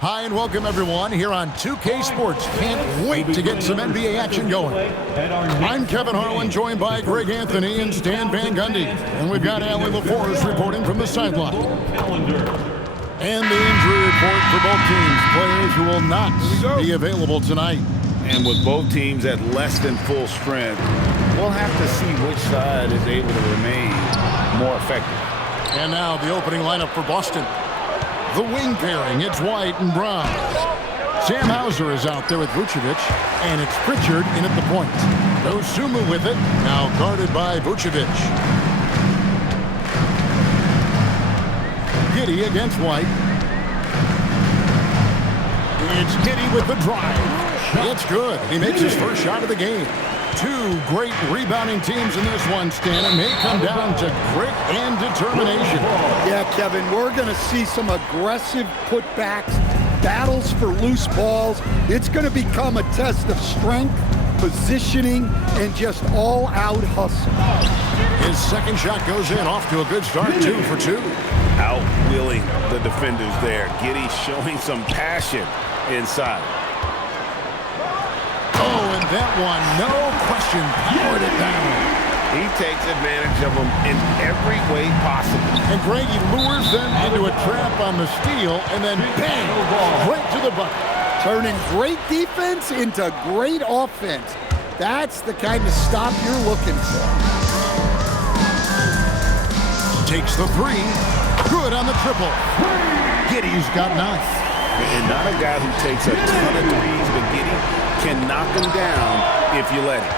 Hi and welcome everyone here on 2K Sports. Can't wait to get some NBA action going. I'm Kevin Harlan, joined by Greg Anthony and Stan Van Gundy. And we've got Allie LaForce reporting from the sideline. And the injury report for both teams. Players who will not be available tonight. And with both teams at less than full strength, we'll have to see which side is able to remain more effective. And now the opening lineup for Boston. The wing pairing, it's White and Brown. Sam Hauser is out there with Vucevic, and it's Pritchard in at the point. Dosunmu with it, now guarded by Vucevic. Giddey against White. It's Giddey with the drive. It's good. He makes his first shot of the game. Two great rebounding teams in this one, Stan. It may come down to grit and determination. Yeah, Kevin, we're going to see some aggressive putbacks, battles for loose balls. It's going to become a test of strength, positioning, and just all-out hustle. His second shot goes in, off to a good start, 2 for 2. Outwheeling the defenders there. Giddey showing some passion inside. Oh, and that one, no question, powered it down. He takes advantage of them in every way possible. And Greg, he lures them into a trap on the steal, and then bang, right to the bucket. Turning great defense into great offense. That's the kind of stop you're looking for. Takes the three. Good on the triple. Giddey's got 9. And not a guy who takes a ton of threes, but Giddey can knock him down if you let him.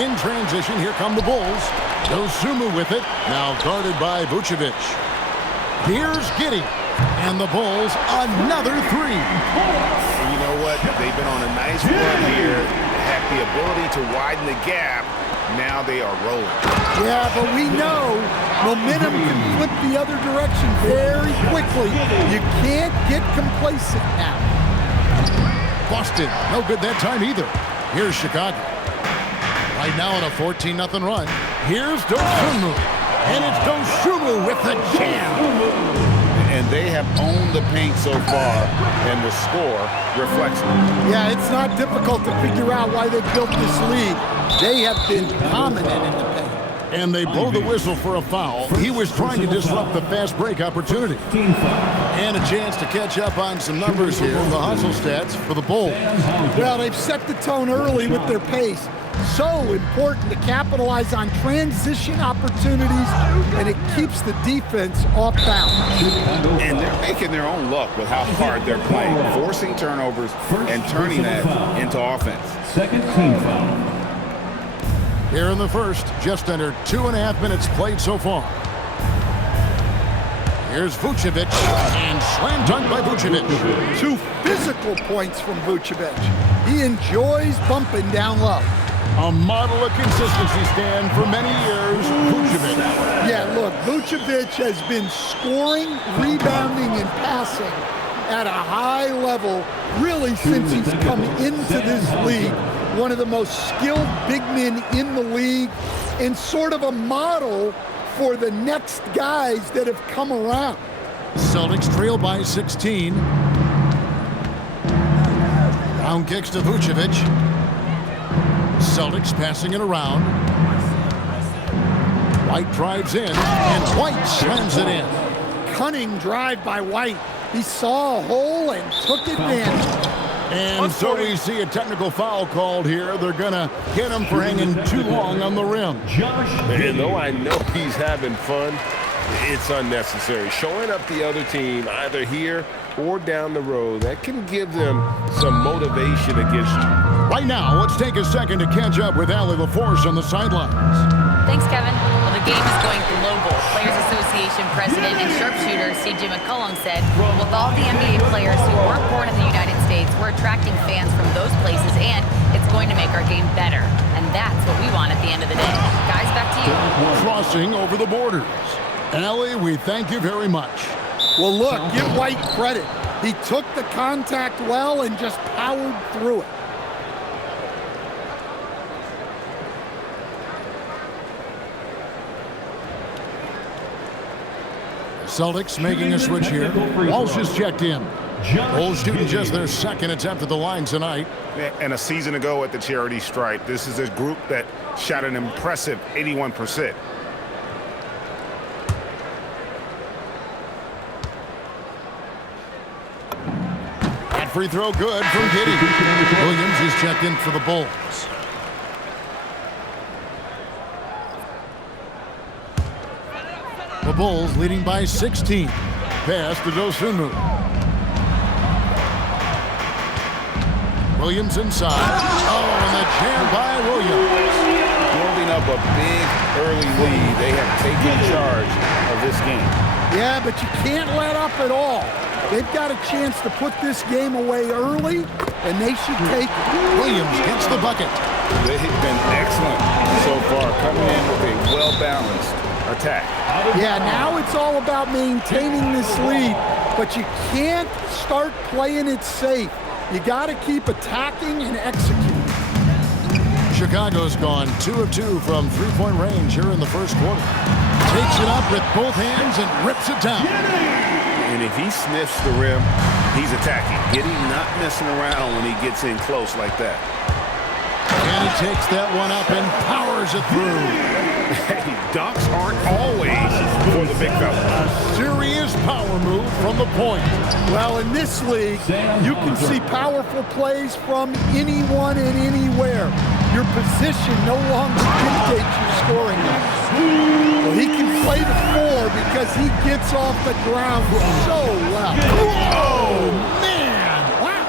In transition, here come the Bulls. Dosunmu with it, now guarded by Vucevic. Here's Giddey, and the Bulls another 3. And you know what? They've been on a nice run here, have the ability to widen the gap. Now they are rolling. Yeah, but we know momentum can flip the other direction very quickly. You can't get complacent now. Boston, no good that time either. Here's Chicago. Right now on a 14-0 run. Here's Dosunmu. And it's Dosunmu with the jam. And they have owned the paint so far, and the score reflects it. Yeah, it's not difficult to figure out why they built this lead. They have been dominant in the paint. And they blow the whistle for a foul. He was trying to disrupt the fast break opportunity. And a chance to catch up on some numbers here. The hustle stats for the Bulls. Well, they've set the tone early with their pace. So important to capitalize on transition opportunities, and it keeps the defense off balance. And they're making their own luck with how hard they're playing, forcing turnovers and turning that into offense. Second team foul. Here in the first, just under 2.5 minutes played so far. Here's Vucevic, and slam dunk by Vucevic. 2 physical points from Vucevic. He enjoys bumping down low. A model of consistency, Stan, for many years, Vucevic. Yeah, look, Vucevic has been scoring, rebounding, and passing at a high level really since he's come into this league. One of the most skilled big men in the league, and sort of a model for the next guys that have come around. Celtics trail by 16. Brown kicks to Vucevic. Celtics passing it around. White drives in, and White slams it in. Cunning drive by White. He saw a hole and took advantage. And so we see a technical foul called here. They're going to hit him for hanging too long on the rim. And though I know he's having fun, it's unnecessary. Showing up the other team either here or down the road, that can give them some motivation against you. Right now, let's take a second to catch up with Allie LaForce on the sidelines. Thanks, Kevin. Well, the game is going global. Players Association President and sharpshooter C.J. McCollum said, with all the NBA players who weren't born in the United States, we're attracting fans from those places, and it's going to make our game better. And that's what we want at the end of the day. Guys, back to you. Crossing over the borders. Allie, we thank you very much. Well, look, give White credit. He took the contact well and just powered through it. Celtics making a switch here. Walsh is checked in. Bulls shooting just their second attempt at the line tonight. And a season ago at the charity stripe, this is a group that shot an impressive 81%. That free throw good from Giddey. Williams is checked in for the Bulls. The Bulls leading by 16. Pass to Dosunmu. Williams inside. Oh, and the jam by Williams. Building up a big early lead. They have taken charge of this game. Yeah, but you can't let up at all. They've got a chance to put this game away early, and they should take it. Williams gets the bucket. They've been excellent so far, coming in with a well-balanced attack. Yeah, now it's all about maintaining this lead, but you can't start playing it safe. You got to keep attacking and executing. Chicago's gone 2 of 2 from three-point range here in the first quarter. Takes it up with both hands and rips it down. And if he sniffs the rim, he's attacking. Giddey not messing around when he gets in close like that. And he takes that one up and powers it through. Hey, dunks aren't always for the big fella. A serious power move from the point. Well, in this league, you can see powerful plays from anyone and anywhere. Your position no longer dictates your scoring numbers. Well, he can play the 4 because he gets off the ground so well. Oh, man! Wow.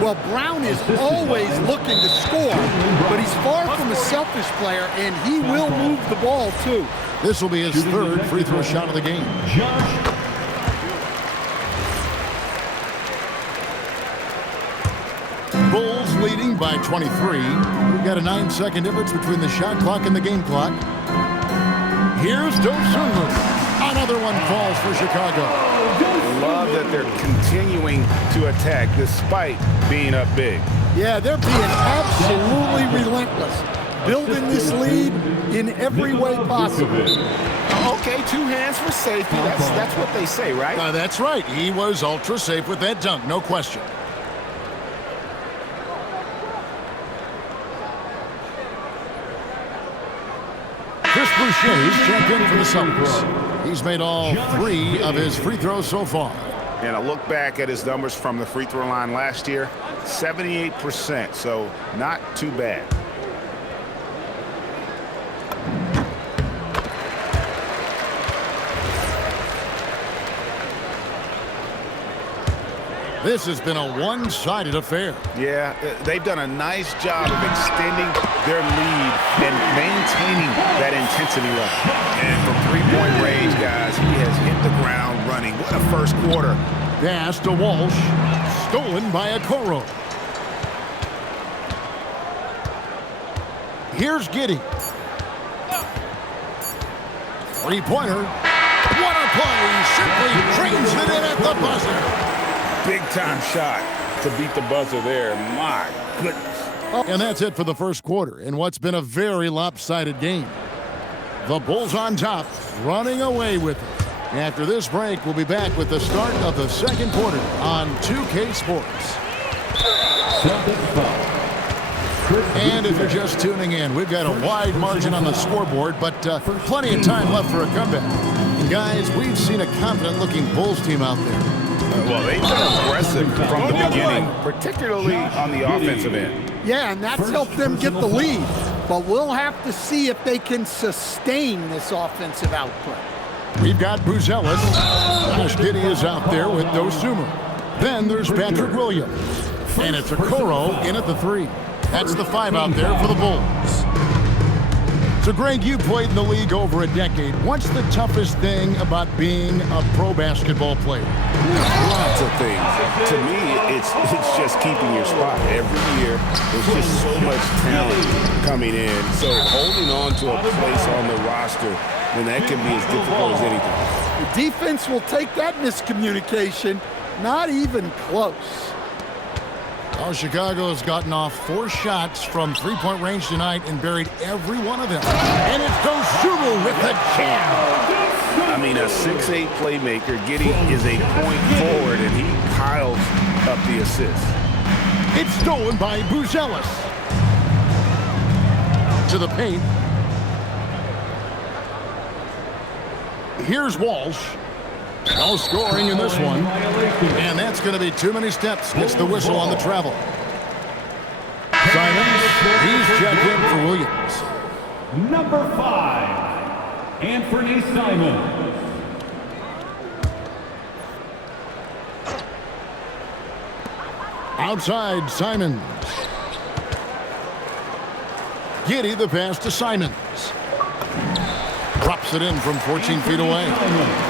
Well, Brown is always looking to score, but he's far from a selfish player, and he will move the ball, too. This will be his third free throw shot of the game. Bulls leading by 23. We've got a 9-second difference between the shot clock and the game clock. Here's Dosunmu. Another one falls for Chicago. Love that they're continuing to attack despite being up big. Yeah, they're being absolutely relentless, building this lead in every way possible. Okay, 2 hands for safety. That's what they say, right? That's right. He was ultra safe with that dunk, no question. Chris Boucher's checked in for the Celtics. He's made all 3 of his free throws so far. And I look back at his numbers from the free throw line last year, 78%, so not too bad. This has been a one-sided affair. Yeah, they've done a nice job of extending their lead and maintaining that intensity level. And from three-point range, guys, he has hit the ground running. What a first quarter. Pass to Walsh. Stolen by Okoro. Here's Giddey. Three-pointer. What a play. Simply trains it in at the buzzer. Big-time shot to beat the buzzer there. My goodness. And that's it for the first quarter in what's been a very lopsided game. The Bulls on top, running away with it. After this break, we'll be back with the start of the second quarter on 2K Sports. And if you're just tuning in, we've got a wide margin on the scoreboard, but plenty of time left for a comeback. And guys, we've seen a confident-looking Bulls team out there. Well, they've been aggressive from the beginning, particularly on the offensive end. Yeah, and that's helped them get the lead. But we'll have to see if they can sustain this offensive output. We've got Buzelis. Josh Giddey is out there with Dosunmu. Then there's Patrick Williams. And it's Okoro in at the 3. That's the 5 out there for the Bulls. So, Greg, you played in the league over a decade. What's the toughest thing about being a pro basketball player? Lots of things. To me, it's just keeping your spot. Every year, there's just so much talent coming in. So holding on to a place on the roster, then that can be as difficult as anything. The defense will take that miscommunication. Not even close. Well, Chicago has gotten off 4 shots from three-point range tonight and buried every one of them. And it's Dosunmu with the jam. I mean, a 6'8" playmaker. Giddey is a point forward, and he piles up the assist. It's stolen by Buzelis. To the paint. Here's Walsh. No scoring in this one. And that's going to be too many steps. Gets the whistle on the travel. Simons, he's checked in for Williams. Number 5, Anthony Simons. Outside, Simons. Giddey the pass to Simons. Drops it in from 14 feet away.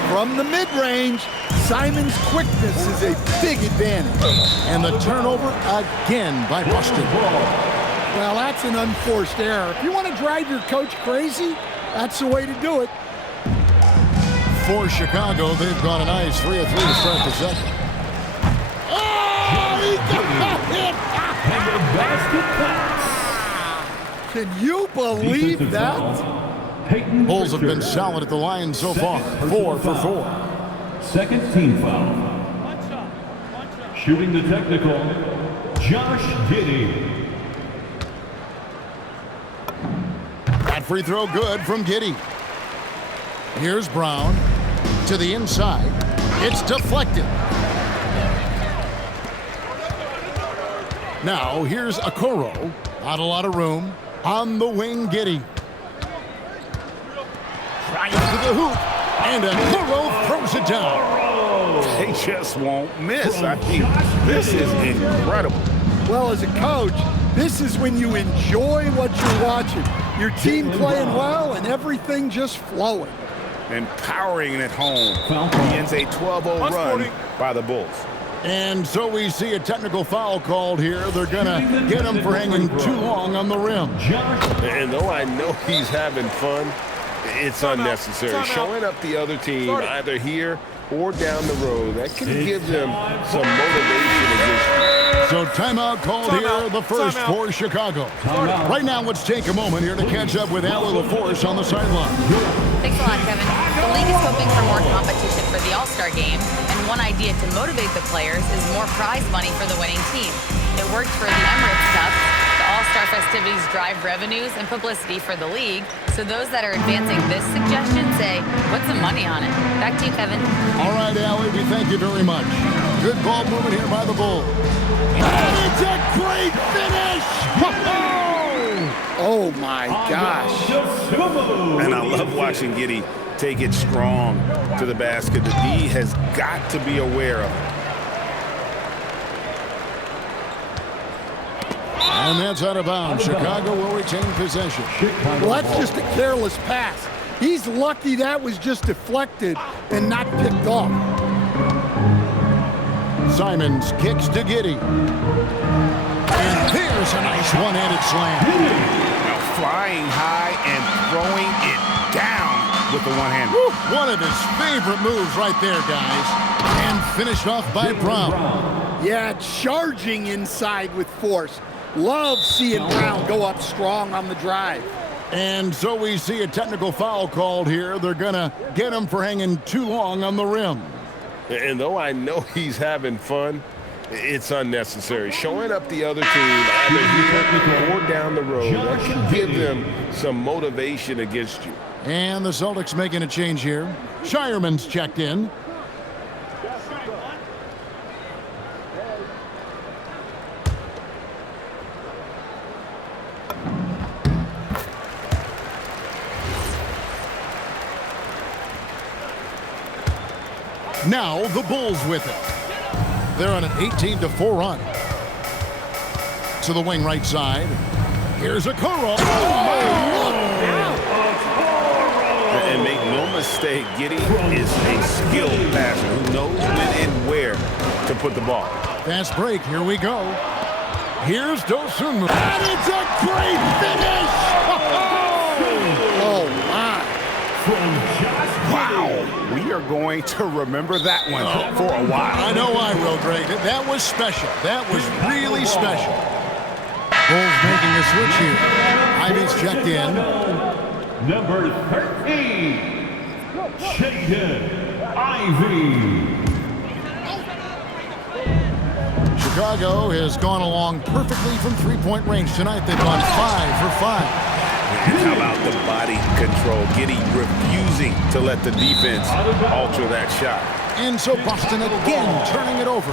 From the mid-range, Simons' quickness is a big advantage. And the turnover again by Boston. Well, that's an unforced error. If you want to drive your coach crazy, that's the way to do it. For Chicago, they've gone a nice 3 of 3 to start the second. Oh, he got it! Can you believe that? Bulls have been solid at the line so far. 4 for 4. Second team foul. Shooting the technical, Josh Giddey. That free throw good from Giddey. Here's Brown to the inside. It's deflected. Now here's Okoro. Not a lot of room. On the wing, Giddey. Trying to the hoop. And Okoro throws it down. They just won't miss. I mean, this is incredible. Well, as a coach, this is when you enjoy what you're watching. Your team playing well and everything just flowing. And powering it home. Ends a 12-0 run by the Bulls. And so we see a technical foul called here. They're going to get him for hanging too long on the rim. And though I know he's having fun, it's unnecessary. Showing up the other team either here or down the road, that can give them some motivation against you. So timeout called here, the first for Chicago. Right now, let's take a moment here to catch up with Allie LaForce on the sideline. Thanks a lot, Kevin. The league is hoping for more competition for the All-Star game, and one idea to motivate the players is more prize money for the winning team. It worked for the Emirates Cup. The All-Star festivities drive revenues and publicity for the league, so those that are advancing this suggestion say, put some money on it. Back to you, Kevin. All right, Allie, we thank you very much. Good ball movement here by the Bulls. And it's a great finish! Oh, my gosh. And I love watching Giddey take it strong to the basket. The D has got to be aware of it. And that's out of bounds. Chicago will retain possession. Well, that's just a careless pass. He's lucky that was just deflected and not picked off. Simons kicks to Giddey. And here's a nice one-handed slam. Now flying high and throwing it down with the one hand. One of his favorite moves right there, guys. And finished off by Brown. Yeah, charging inside with force. Love seeing Brown go up strong on the drive. And so we see a technical foul called here. They're going to get him for hanging too long on the rim. And though I know he's having fun, it's unnecessary. Showing up the other team either here or down the road, that can give them some motivation against you. And the Celtics making a change here. Shireman's checked in. Now the Bulls with it. They're on an 18-4 run. To the wing right side. Here's Okoro. And make no mistake, Giddey is a skilled passer who knows when and where to put the ball. Fast break. Here we go. Here's Dosunmu. And it's a great finish! Oh, my. Wow. We are going to remember that one for a while. I know I will, Greg. That was special. That was really special. Bulls making a switch here. Ivy's checked in. Number 13. Jaden Ivey. Chicago has gone along perfectly from three-point range tonight. They've gone 5 for 5. And how about the body control? Giddy refusing to let the defense alter that shot. And so Boston again turning it over.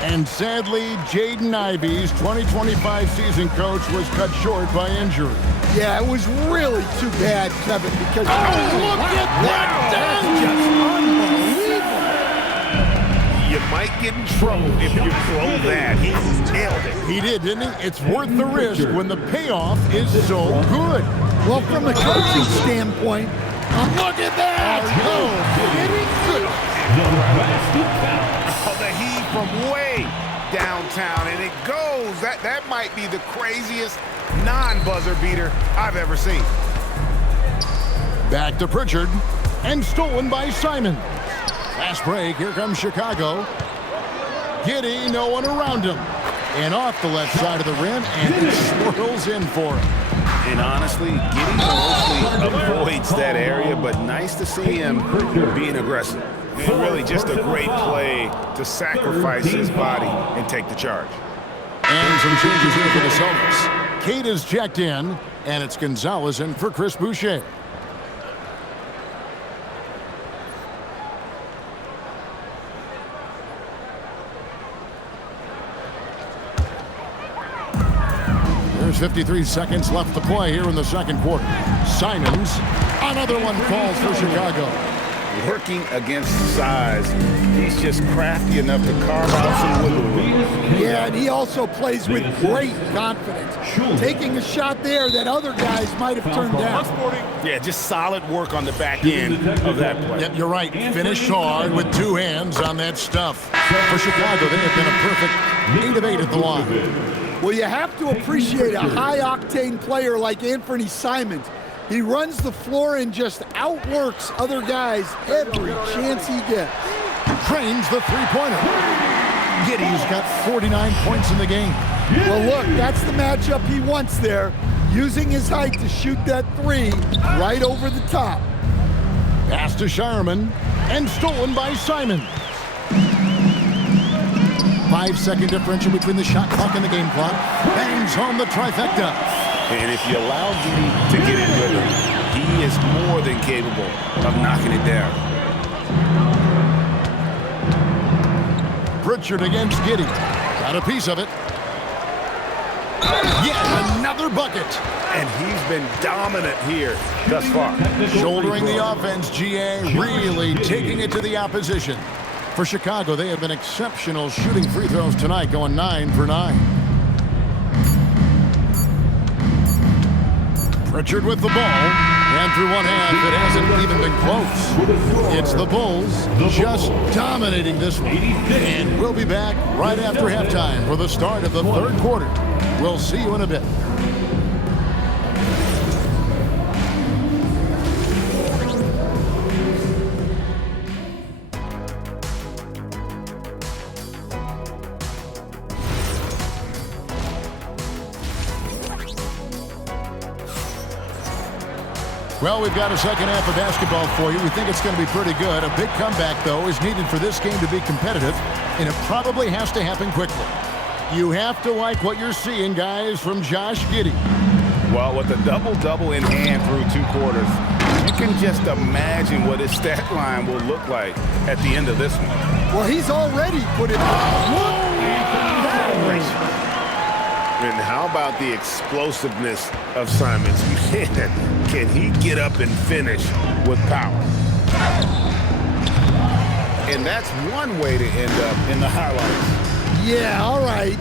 And sadly, Jaden Ivey's 2025 season coach was cut short by injury. Yeah, it was really too bad, Kevin, because look at that. That's just unbelievable. You might get in trouble if you throw that. He nailed it. He did, didn't he? It's worth the risk when the payoff is so good. Well, from a coaching standpoint, look at that. Oh, the heave from way downtown, and it goes. That might be the craziest non-buzzer beater I've ever seen. Back to Pritchard, and stolen by Simon. Last break, here comes Chicago. Giddy, no one around him. And off the left side of the rim, and it swirls in for him. And honestly, Giddy mostly avoids that area, but nice to see him being aggressive. And really just a great play to sacrifice his body and take the charge. And some changes here for the Celtics. Kate is checked in, and it's Gonzalez in for Chris Boucher. There's 53 seconds left to play here in the second quarter. Simons, another one falls for Chicago. Working against size, he's just crafty enough to carve out some wiggle room. Yeah, and he also plays with great confidence, taking a shot there that other guys might have turned down. Yeah, just solid work on the back end of that play. Yep, you're right. Finished hard with two hands on that stuff. For Chicago, they have been a perfect 8 of 8 at the line. Well, you have to appreciate a high-octane player like Anthony Simons. He runs the floor and just outworks other guys every chance he gets. Trains the three-pointer. Giddy's got 49 points in the game. Well, look, that's the matchup he wants there, using his height to shoot that three right over the top. Pass to Shireman, and stolen by Simon. 5-second differential between the shot clock and the game clock. Bangs home the trifecta. And if you allow Giddy to get in rhythm, he is more than capable of knocking it down. Pritchard against Giddy. Got a piece of it. Yet another bucket. And he's been dominant here thus far. Shouldering the offense, GA really taking it to the opposition. For Chicago, they have been exceptional shooting free throws tonight, going 9 for 9. Pritchard with the ball, and through one half, it hasn't even been close. It's the Bulls just dominating this one. And we'll be back right after halftime for the start of the third quarter. We'll see you in a bit. Well, we've got a second half of basketball for you. We think it's going to be pretty good. A big comeback, though, is needed for this game to be competitive, and it probably has to happen quickly. You have to like what you're seeing, guys, from Josh Giddey. Well, with a double-double in hand through 2 quarters, you can just imagine what his stat line will look like at the end of this one. Well, he's already put it on. Look at that. And how about the explosiveness of Simons? Can he get up and finish with power? And that's one way to end up in the highlights. Yeah, all right.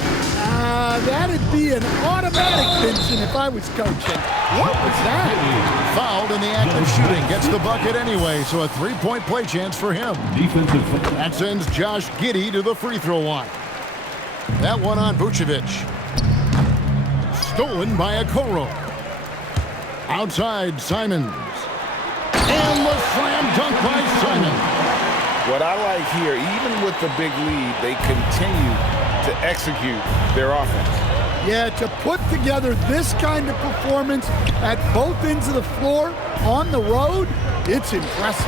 That'd be an automatic benching if I was coaching. What was that? Fouled in the act of shooting. Gets the bucket anyway, so a 3-point play chance for him. That sends Josh Giddey to the free throw line. That one on Vucevic. Stolen by Okoro. Outside, Simons. And the slam dunk by Simons. What I like here, even with the big lead, they continue to execute their offense. Yeah, to put together this kind of performance at both ends of the floor on the road, it's impressive.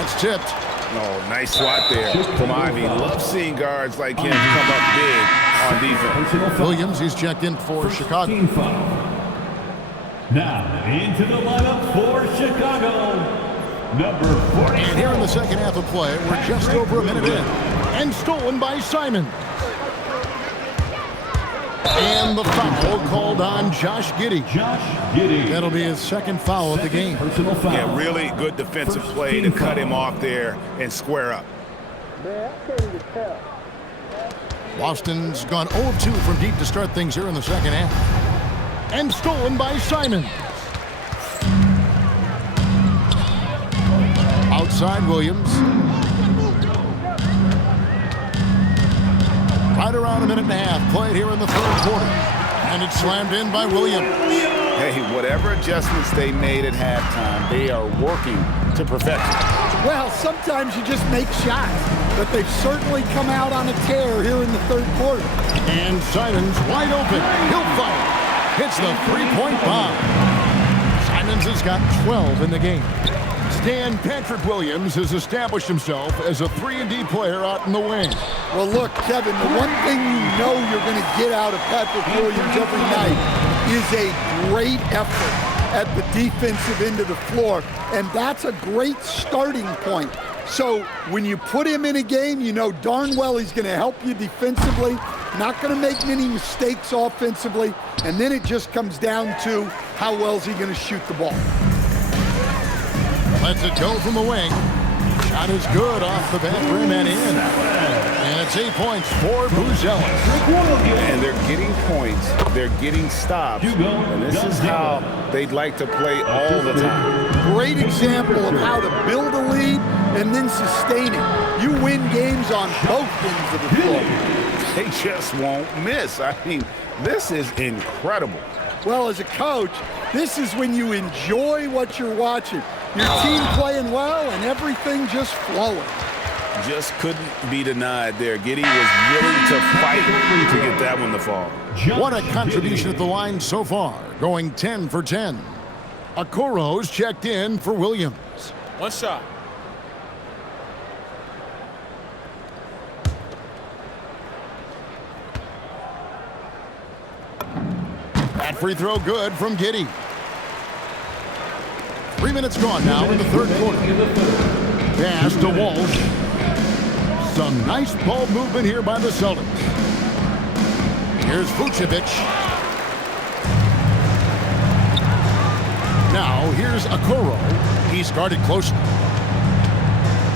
That's tipped. Oh, nice swat there from Ivy. Love seeing guards like him come up big on defense. Williams, he's checked in for Chicago. Team foul. Now into the lineup for Chicago, number 40. And here in the second half of play, we're just over a minute in. And stolen by Simon. And the foul called on Josh Giddey. Josh Giddey. That'll be his second foul of the game. Personal foul. Yeah, really good defensive play to cut him off there and square up. Boston's gone 0 of 2 from deep to start things here in the second half. And stolen by Simon. Outside Williams. Right around a minute and a half played here in the third quarter. And it's slammed in by Williams. Hey, whatever adjustments they made at halftime, they are working to perfection. Well, sometimes you just make shots, but they've certainly come out on a tear here in the third quarter. And Simons wide open. He'll fire. Hits the three-point bomb. Simons has got 12 in the game. Stan Patrick Williams has established himself as a 3-and-D player out in the wing. Well, look, Kevin, the one thing you know you're going to get out of Patrick Williams every night is a great effort at the defensive end of the floor, and that's a great starting point. So when you put him in a game, you know darn well he's going to help you defensively, not going to make many mistakes offensively, and then it just comes down to how well is he going to shoot the ball. Lets it go from the wing. Shot is good off the back rim and in. And it's 8 points for Buzelis. And they're getting points. They're getting stops. And this is how they'd like to play all the time. Great example of how to build a lead and then sustain it. You win games on both ends of the floor. They just won't miss. I mean, this is incredible. Well, as a coach, this is when you enjoy what you're watching. Your team playing well and everything just flowing. Just couldn't be denied there. Giddey was willing to fight to get that one to fall. What a contribution at the line so far, going 10 for 10. Okoro's checked in for Williams. One shot. That free throw good from Giddey. 3 minutes gone now in the third quarter. Pass to Walsh. Some nice ball movement here by the Celtics. Here's Vucevic. Now here's Okoro. He's guarded closely.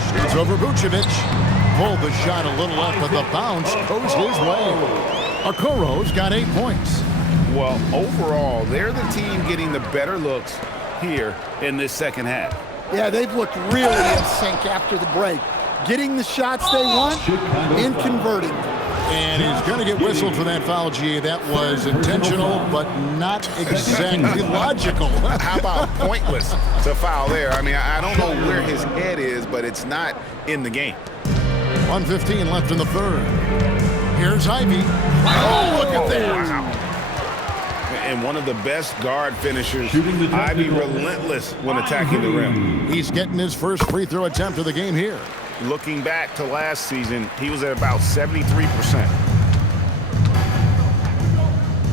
Shoots over Vucevic. Pulled the shot a little up, but the bounce goes his way. Okoro's got 8 points. Well, overall, they're the team getting the better looks here in this second half. Yeah, they've looked really in sync after the break. Getting the shots they want and converting. And he's going to get whistled for that foul, G. That was intentional, but not exactly logical. How about pointless to foul there? I mean, I don't know where his head is, but it's not in the game. 1:15 left in the third. Here's Ivy. Oh, look at that. Wow. And one of the best guard finishers, Ivy, relentless when attacking the rim. He's getting his first free throw attempt of the game here. Looking back to last season, he was at about 73%.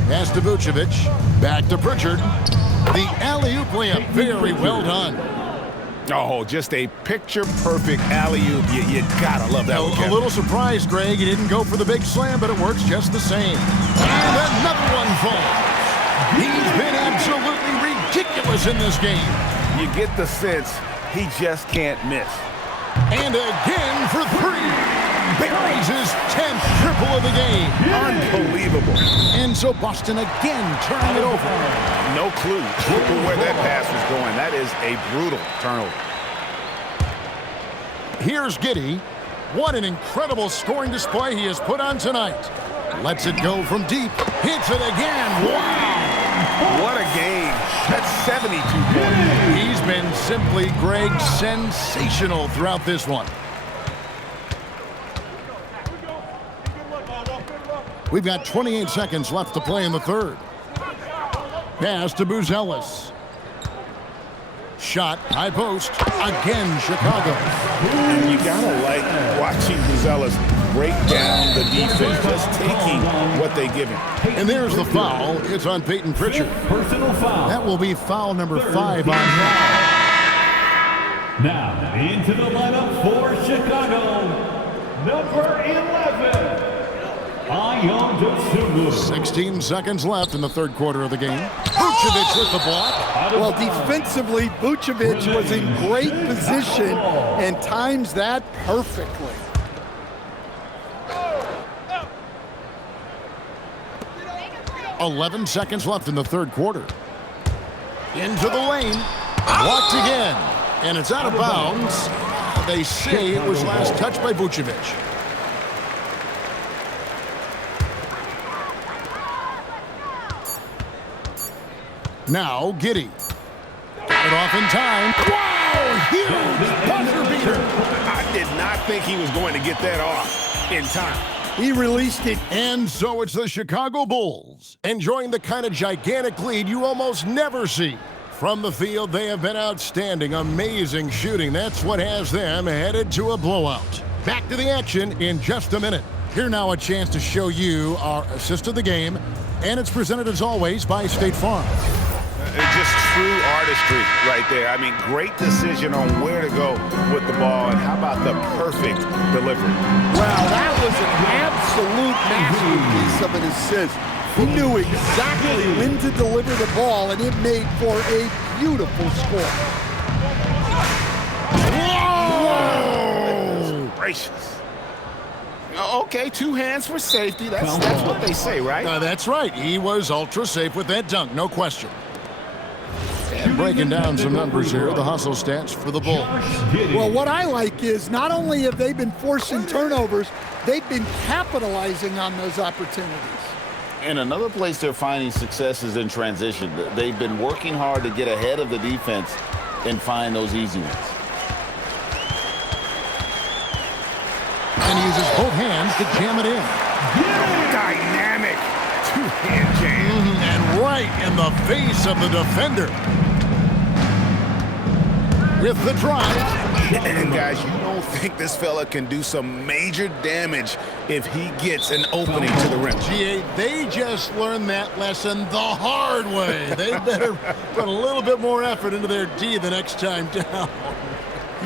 Pass to Vucevic. Back to Pritchard. The alley-oop layup. Very well done. Oh, just a picture-perfect alley-oop. You gotta love that one, A Kevin. little surprised, Greg. He didn't go for the big slam, but it works just the same. And another one falls. He's been absolutely ridiculous in this game. You get the sense he just can't miss. And again for three. Buries his 10th triple of the game. Unbelievable. And so Boston again turning it over. No clue where that pass was going. That is a brutal turnover. Here's Giddey. What an incredible scoring display he has put on tonight. Lets it go from deep. Hits it again. Wow. What a game. That's 72 points. He's been simply, Greg, sensational throughout this one. We've got 28 seconds left to play in the third. Pass to Buzelis. Shot, high post. Again, Chicago. You gotta like watching Buzelis break down the defense, just taking what they give him. And there's the foul. It's on Peyton Pritchard. Personal foul. That will be foul number 5 on him. Now into the lineup for Chicago, number 11, Ayon Dosunmu. 16 seconds left in the third quarter of the game. Vucevic with the block. Well, defensively, Vucevic was in great position and times that perfectly. .11 seconds left in the third quarter. Into the lane. Blocked again. And it's out of bounds. They say it was last touched by Vucevic. Now, Giddey. Got it off in time. Wow! Huge buzzer beater. I did not think he was going to get that off in time. He released it. And so it's the Chicago Bulls, enjoying the kind of gigantic lead you almost never see. From the field, they have been outstanding, amazing shooting. That's what has them headed to a blowout. Back to the action in just a minute. Here now a chance to show you our assist of the game, and it's presented as always by State Farm. Just true artistry right there. I mean, great decision on where to go with the ball, and how about the perfect delivery? Well, that was an absolute masterpiece of an assist. He knew exactly when to deliver the ball, and it made for a beautiful score. Whoa! Gracious. Okay, 2 hands for safety. That's what they say, right? That's right. He was ultra safe with that dunk, no question. And breaking down some numbers here, the hustle stats for the Bulls. Well, what I like is not only have they been forcing turnovers, they've been capitalizing on those opportunities. And another place they're finding success is in transition. They've been working hard to get ahead of the defense and find those easy ones. And he uses both hands to jam it in. Dynamic 2-hand jam. And right in the face of the defender. With the drive. And guys, you don't think this fella can do some major damage if he gets an opening to the rim. GA, they just learned that lesson the hard way. They better put a little bit more effort into their D the next time down.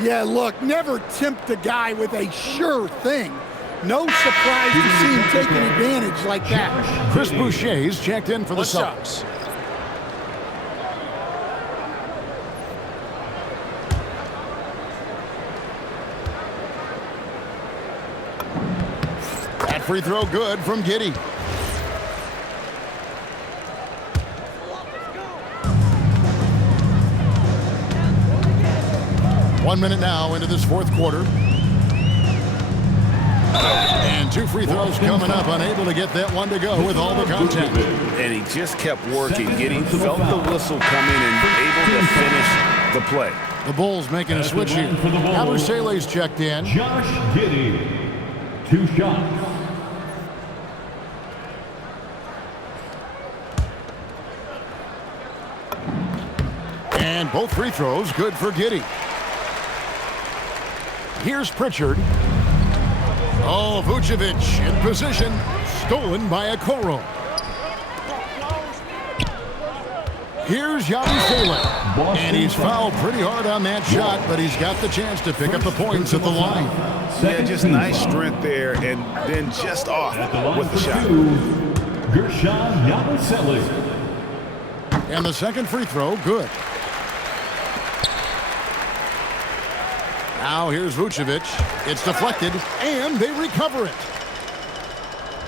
Yeah, look, never tempt a guy with a sure thing. No surprise to see him taking advantage like that. Chris Boucher's checked in for the Sox. That free throw good from Giddey. One minute now into this fourth quarter. And 2 free throws coming up, unable to get that one to go with all the contact. And he just kept working, felt the whistle coming and able to finish the play. The Bulls making a switch here. Yabusele's checked in. Josh Giddey, 2 shots. And both free throws good for Giddey. Here's Pritchard. Oh, Vucevic in position. Stolen by Okoro. Here's Yabusele. And he's fouled pretty hard on that shot, but he's got the chance to pick up the points at the line. Yeah, just nice strength there, and then just off with the shot. Guerschon Yabusele. And the second free throw, good. Now here's Vucevic. It's deflected, and they recover it.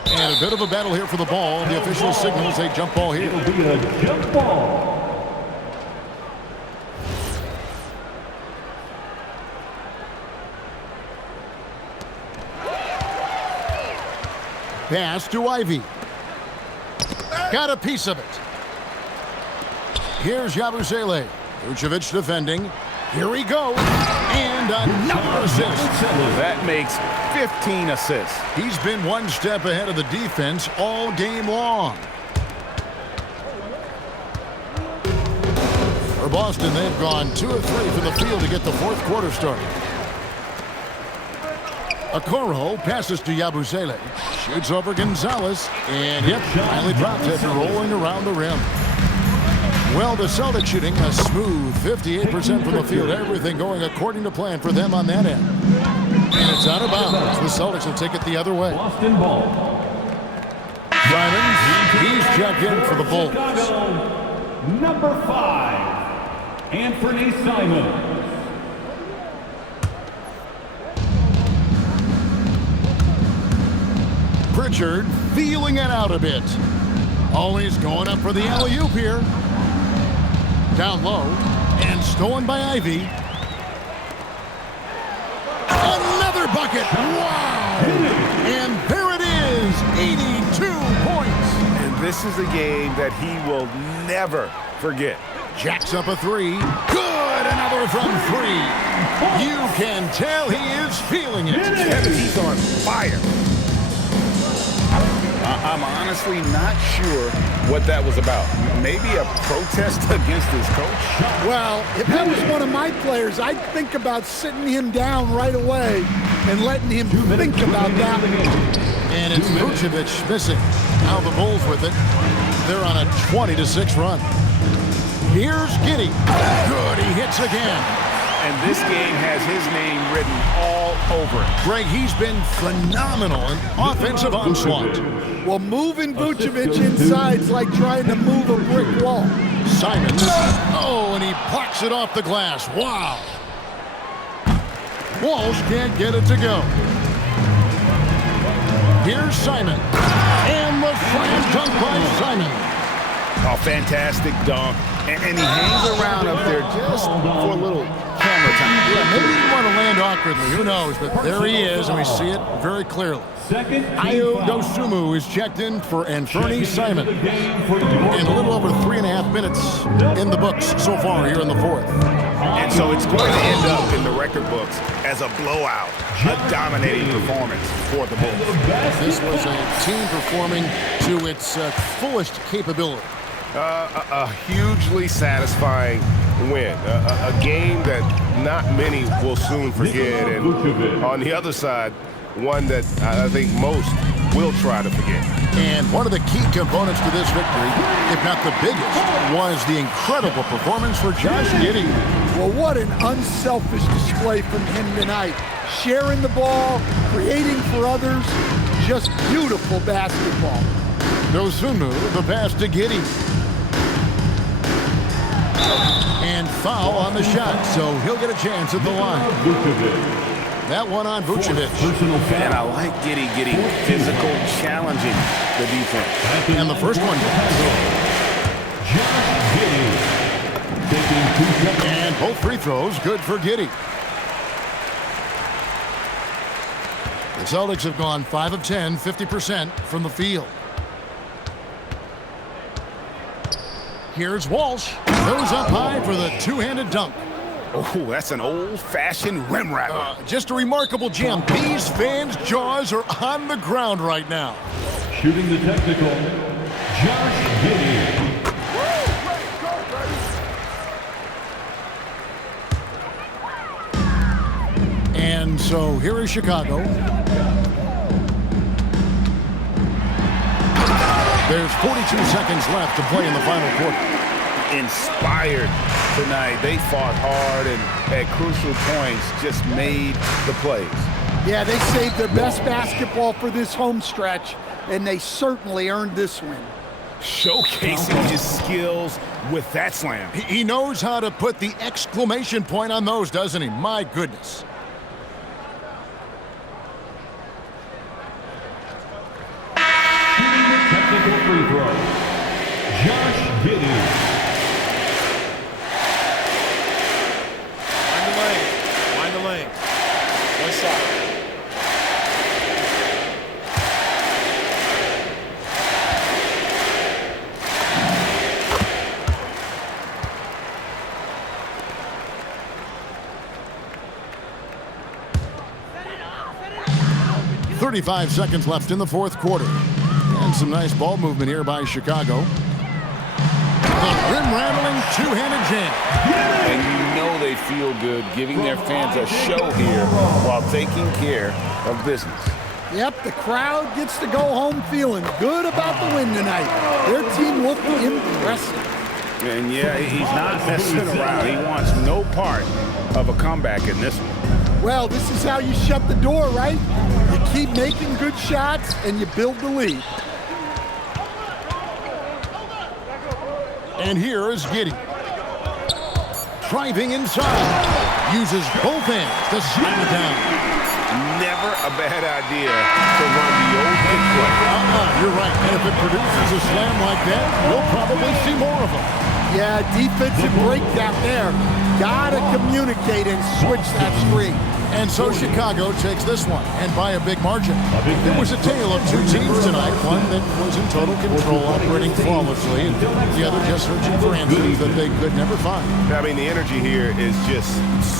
And a bit of a battle here for the ball. The official signals a jump ball here. It'll be a jump ball. Pass to Ivy. Got a piece of it. Here's Yabusele. Vucevic defending. Here we go. And another assist. That makes 15 assists. He's been one step ahead of the defense all game long. For Boston, they've gone 2 of 3 from the field to get the fourth quarter started. Okoro passes to Yabusele. Shoots over Gonzalez. And finally dropped after rolling around the rim. Well, the Celtics shooting a smooth 58% from the field. Everything going according to plan for them on that end. And it's out of bounds. The Celtics will take it the other way. Boston ball. Simons, he's checked in for the Bulls. Chicago, number 5, Anthony Simons. Pritchard feeling it out a bit. Always going up for the alley-oop here. Down low and stolen by Ivy. Another bucket. Wow. And there it is. 82 points. And this is a game that he will never forget. Jacks up a 3. Good. Another from 3. You can tell he is feeling it. He's on fire. I'm honestly not sure what that was about. Maybe a protest against his coach? Well, if that was one of my players, I'd think about sitting him down right away and letting him think about that. And it's Vucevic missing. Now the Bulls with it. They're on a 20-6 run. Here's Giddey. Good, he hits again. And this game has his name written all over it. Greg, he's been phenomenal in offensive onslaught. Well, moving Vucevic inside's like trying to move a brick wall. Simons. Oh, and he blocks it off the glass. Wow. Walsh can't get it to go. Here's Simon. And the slam dunk by Simon. Oh, fantastic dunk. And he hangs around up there just for a little camera time. Yeah, maybe he didn't want to land awkwardly. Who knows? But there he is, and we see it very clearly. Ayo Dosunmu is checked in for Anthony Simon. In a little over 3.5 minutes in the books so far here in the fourth. And so it's going to end up in the record books as a blowout, a dominating performance for the Bulls. This was a team performing to its fullest capability. A hugely satisfying win. A game that not many will soon forget. And on the other side, one that I think most will try to forget. And one of the key components to this victory, if not the biggest, was the incredible performance for Josh Giddey. Well, what an unselfish display from him tonight. Sharing the ball, creating for others, just beautiful basketball. Dosunmu, the pass to Giddey. And foul on the shot, so he'll get a chance at the line. That one on Vucevic. And I like Giddey getting physical, challenging the defense. And the first one. And both free throws good for Giddey. The Celtics have gone 5 of 10, 50% from the field. Here's Walsh. Goes up high for the two-handed dunk. Oh, that's an old-fashioned rim wrapper. Just a remarkable jam. These fans' jaws are on the ground right now. Shooting the technical, Josh Giddey. And so here is Chicago. There's 42 seconds left to play in the final quarter. Inspired tonight. They fought hard and at crucial points just made the plays. Yeah, they saved their best basketball for this home stretch, and they certainly earned this win. Showcasing his skills with that slam. He knows how to put the exclamation point on those, doesn't he? My goodness. Technical free throw, Josh Giddey. Find the lane. One side. Set 35 seconds left in the fourth quarter. And some nice ball movement here by Chicago. The rim-rattling two-handed jam. And you know they feel good giving their fans a show here while taking care of business. Yep, the crowd gets to go home feeling good about the win tonight. Their team looked impressive. And yeah, he's not messing around. He wants no part of a comeback in this one. Well, this is how you shut the door, right? You keep making good shots and you build the lead. And here is Giddey. Driving inside. Uses both hands to slam it down. Never a bad idea to run the old pick play. You're right. And if it produces a slam like that, we'll probably see more of them. Yeah, defensive breakdown there. Gotta communicate and switch that screen. And so Chicago takes this one, and by a big margin. It was a tale of two teams tonight, one that was in total control, operating flawlessly, and the other just searching for answers that they could never find. I mean, the energy here is just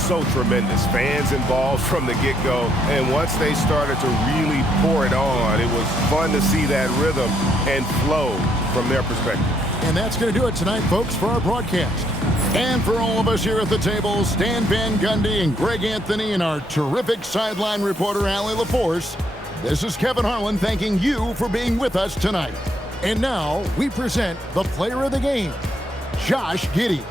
so tremendous. Fans involved from the get-go, and once they started to really pour it on, it was fun to see that rhythm and flow from their perspective. And that's going to do it tonight, folks, for our broadcast. And for all of us here at the table, Stan Van Gundy and Greg Anthony and our terrific sideline reporter, Allie LaForce, this is Kevin Harlan thanking you for being with us tonight. And now we present the player of the game, Josh Giddey.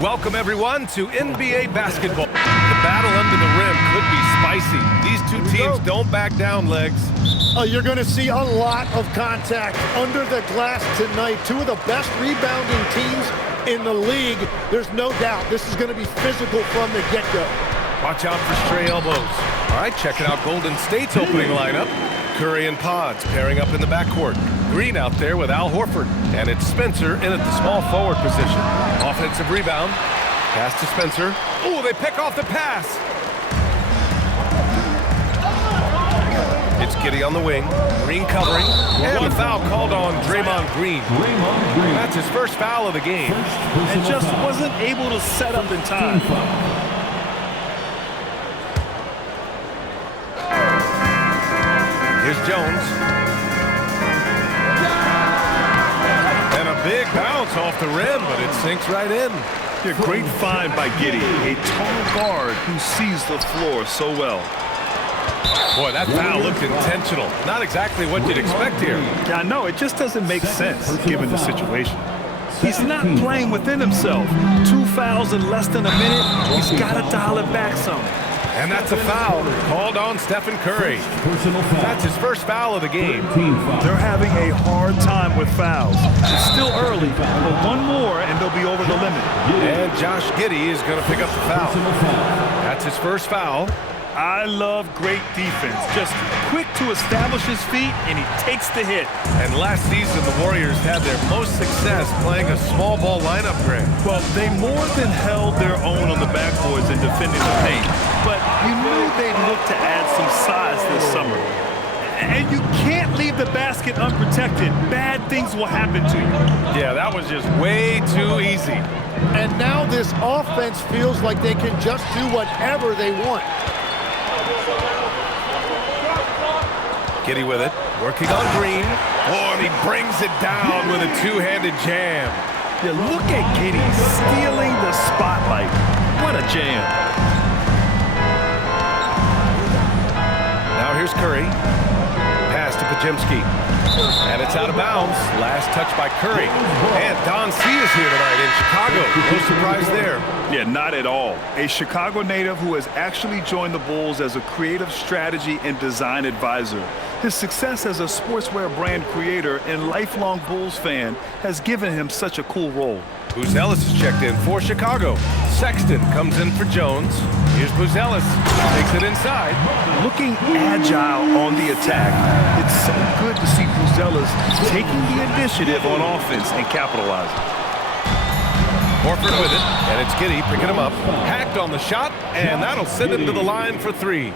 Welcome, everyone, to NBA basketball. The battle under the rim could be spicy. These two teams don't back down, Legs. You're going to see a lot of contact under the glass tonight. Two of the best rebounding teams in the league. There's no doubt this is going to be physical from the get-go. Watch out for stray elbows. All right, checking out Golden State's opening lineup. Curry and Pods pairing up in the backcourt. Green out there with Al Horford. And it's Spencer in at the small forward position. Offensive rebound. Pass to Spencer. Oh, they pick off the pass. It's Giddey on the wing. Green covering. And a foul called on Draymond Green. That's his first foul of the game. And just wasn't able to set up in time. Here's Jones. And a big bounce off the rim, but it sinks right in. A great find by Giddey, a tall guard who sees the floor so well. Boy, that foul looked intentional. Not exactly what you'd expect here. Yeah, no, it just doesn't make sense given the situation. He's not playing within himself. 2 fouls in less than a minute. He's got to dial it back some. And that's a foul called on Stephen Curry. Personal foul. That's his first foul of the game. They're having a hard time with fouls. It's still early, but one more and they'll be over the limit. And Josh Giddey is going to pick up the foul. That's his first foul. I love great defense. Just quick to establish his feet, and he takes the hit. And last season, the Warriors had their most success playing a small ball lineup, Grant. Well, they more than held their own on the backboards in defending the paint. But you knew they'd look to add some size this summer. And you can't leave the basket unprotected. Bad things will happen to you. Yeah, that was just way too easy. And now this offense feels like they can just do whatever they want. Giddey with it, working on Green. Oh, and he brings it down with a two-handed jam. Yeah, look at Giddey stealing the spotlight. What a jam. Now here's Curry. Pass to Podziemski. And it's out of bounds. Last touch by Curry. And Don C is here tonight in Chicago. No surprise there. Yeah, not at all. A Chicago native who has actually joined the Bulls as a creative strategy and design advisor. His success as a sportswear brand creator and lifelong Bulls fan has given him such a cool role. Buzelis is checked in for Chicago. Sexton comes in for Jones. Here's Buzelis. Takes it inside. Looking agile on the attack. It's so good to see Buzelis taking the initiative on offense and capitalizing. Horford with it, and it's Giddey picking him up. Hacked on the shot, and that'll send him to the line for three.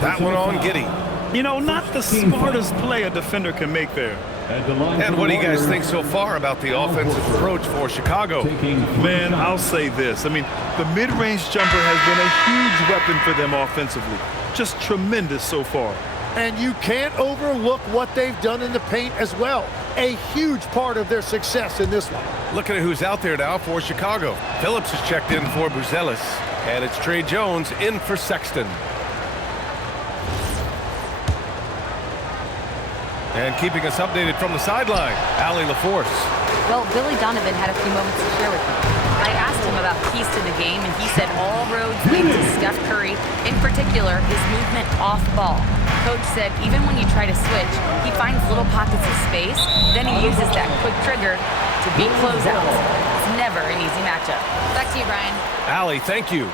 That one on Giddey. You know, not the smartest play a defender can make there. And what do you guys think so far about the offensive approach for Chicago? Man, I'll say this. I mean, the mid-range jumper has been a huge weapon for them offensively. Just tremendous so far. And you can't overlook what they've done in the paint as well. A huge part of their success in this one. Looking at who's out there now for Chicago. Phillips is checked in for Buzelis. And it's Trey Jones in for Sexton. And keeping us updated from the sideline, Allie LaForce. Well, Billy Donovan had a few moments to share with me. I asked him about keys to the game, and he said all roads lead to Steph Curry, in particular, his movement off ball. Coach said even when you try to switch, he finds little pockets of space, then he uses that quick trigger to beat closeouts. It's never an easy matchup. Back to you, Brian. Allie, thank you.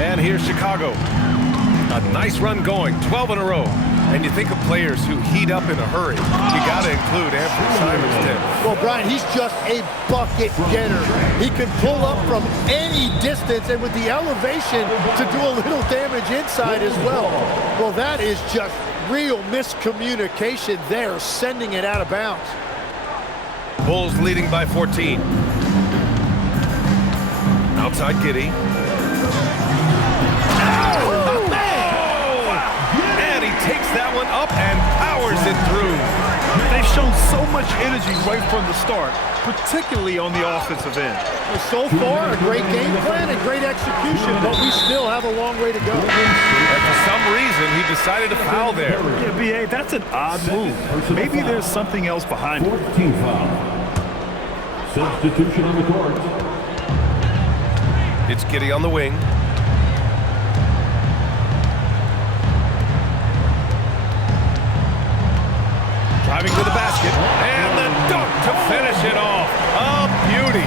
And here's Chicago. A nice run going, 12 in a row. And you think of players who heat up in a hurry. You got to include Anthony Simons. Well, Brian, he's just a bucket getter. He can pull up from any distance, and with the elevation to do a little damage inside as well. Well, that is just real miscommunication there, sending it out of bounds. Bulls leading by 14. Outside Giddey. Takes that one up and powers it through. They've shown so much energy right from the start, particularly on the offensive end. Well, so far, a great game plan and great execution, but we still have a long way to go. And for some reason, he decided to foul there. Yeah, B.A., that's an odd move. Maybe there's something else behind it. 14th foul. Substitution on the court. It's Giddey on the wing. Driving to the basket, and the dunk to finish it off. A beauty.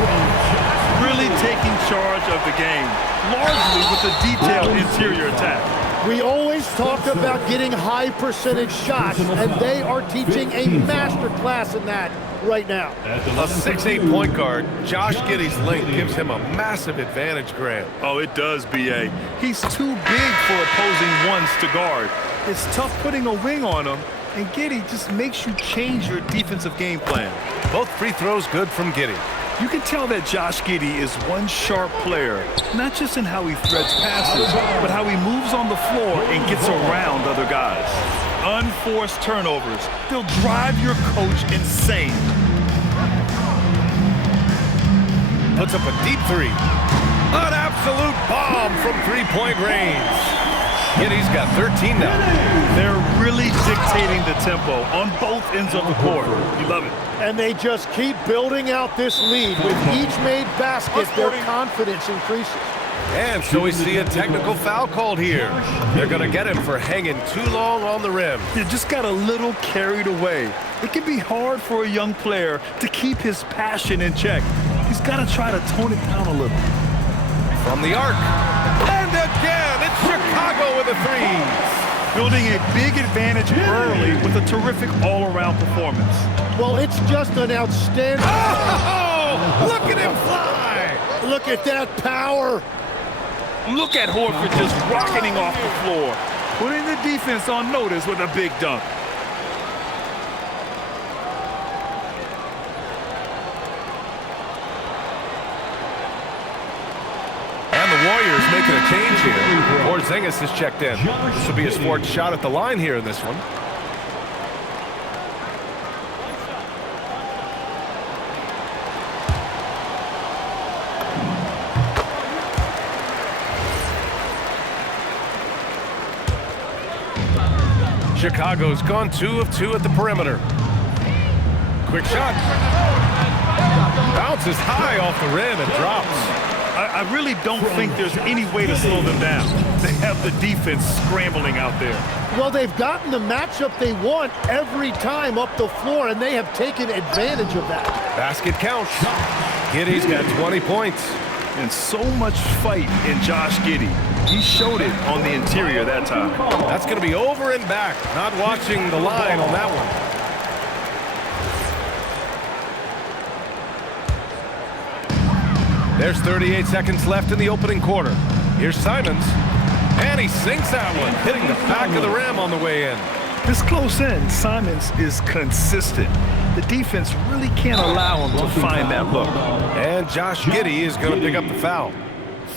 Really taking charge of the game, largely with a detailed interior attack. We always talk about getting high percentage shots, and they are teaching a master class in that right now. A 6'8" point guard, Josh Giddey's length gives him a massive advantage, Grant. Oh, it does, B.A. He's too big for opposing ones to guard. It's tough putting a wing on him. And Giddey just makes you change your defensive game plan. Both free throws good from Giddey. You can tell that Josh Giddey is one sharp player, not just in how he threads passes, but how he moves on the floor and gets around other guys. Unforced turnovers. They'll drive your coach insane. Puts up a deep three. An absolute bomb from three-point range. Giddey's got 13 now. They're really dictating the tempo on both ends of the court. You love it. And they just keep building out this lead. With each made basket, their confidence increases. And so we see a technical foul called here. They're going to get him for hanging too long on the rim. You just got a little carried away. It can be hard for a young player to keep his passion in check. He's got to try to tone it down a little. From the arc. And again, it's Chicago with a three. Building a big advantage early with a terrific all-around performance. Well, it's just an outstanding... Oh! Look at him fly! Look at that power! Look at Horford just rocketing off the floor, putting the defense on notice with a big dunk. And the Warriors making a change here. Porzingis has checked in. This will be his fourth shot at the line here in this one. Chicago's gone 2 of 2 at the perimeter. Quick shot. Bounces high off the rim and drops. I really don't think there's any way to slow them down. They have the defense scrambling out there. Well, they've gotten the matchup they want every time up the floor, and they have taken advantage of that. Basket counts. Giddey's got 20 points. And so much fight in Josh Giddey. He showed it on the interior that time. That's going to be over and back. Not watching the line on that one. There's 38 seconds left in the opening quarter. Here's Simons. And he sinks that one, hitting the back of the rim on the way in. This close in, Simons is consistent. The defense really can't allow him to find that look. And Josh Giddey is going to pick up the foul.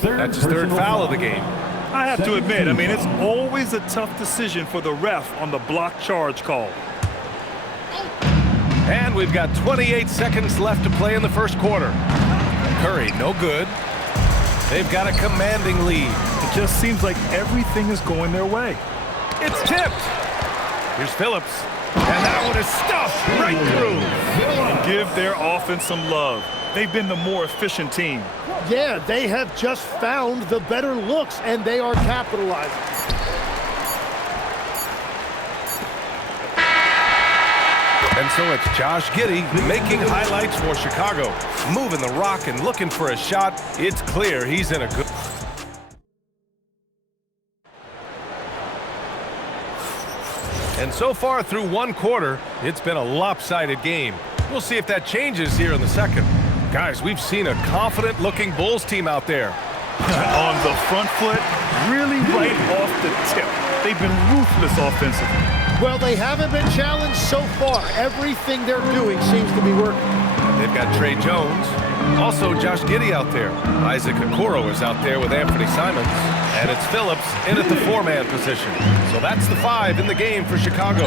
That's his third foul of the game. I have to admit, it's always a tough decision for the ref on the block charge call. And we've got 28 seconds left to play in the first quarter. Curry, no good. They've got a commanding lead. It just seems like everything is going their way. It's tipped. Here's Phillips. And that one is stuffed right through. And give their offense some love. They've been the more efficient team. Yeah, they have just found the better looks, and they are capitalizing. And so it's Josh Giddey making highlights for Chicago. Moving the rock and looking for a shot. It's clear he's in a good... And so far through one quarter, it's been a lopsided game. We'll see if that changes here in the second. Guys, we've seen a confident-looking Bulls team out there. On the front foot, really right off the tip. They've been ruthless offensively. Well, they haven't been challenged so far. Everything they're doing seems to be working. They've got Trey Jones. Also, Josh Giddey out there. Isaac Okoro is out there with Anthony Simons. And it's Phillips in at the four-man position. So that's the 5 in the game for Chicago.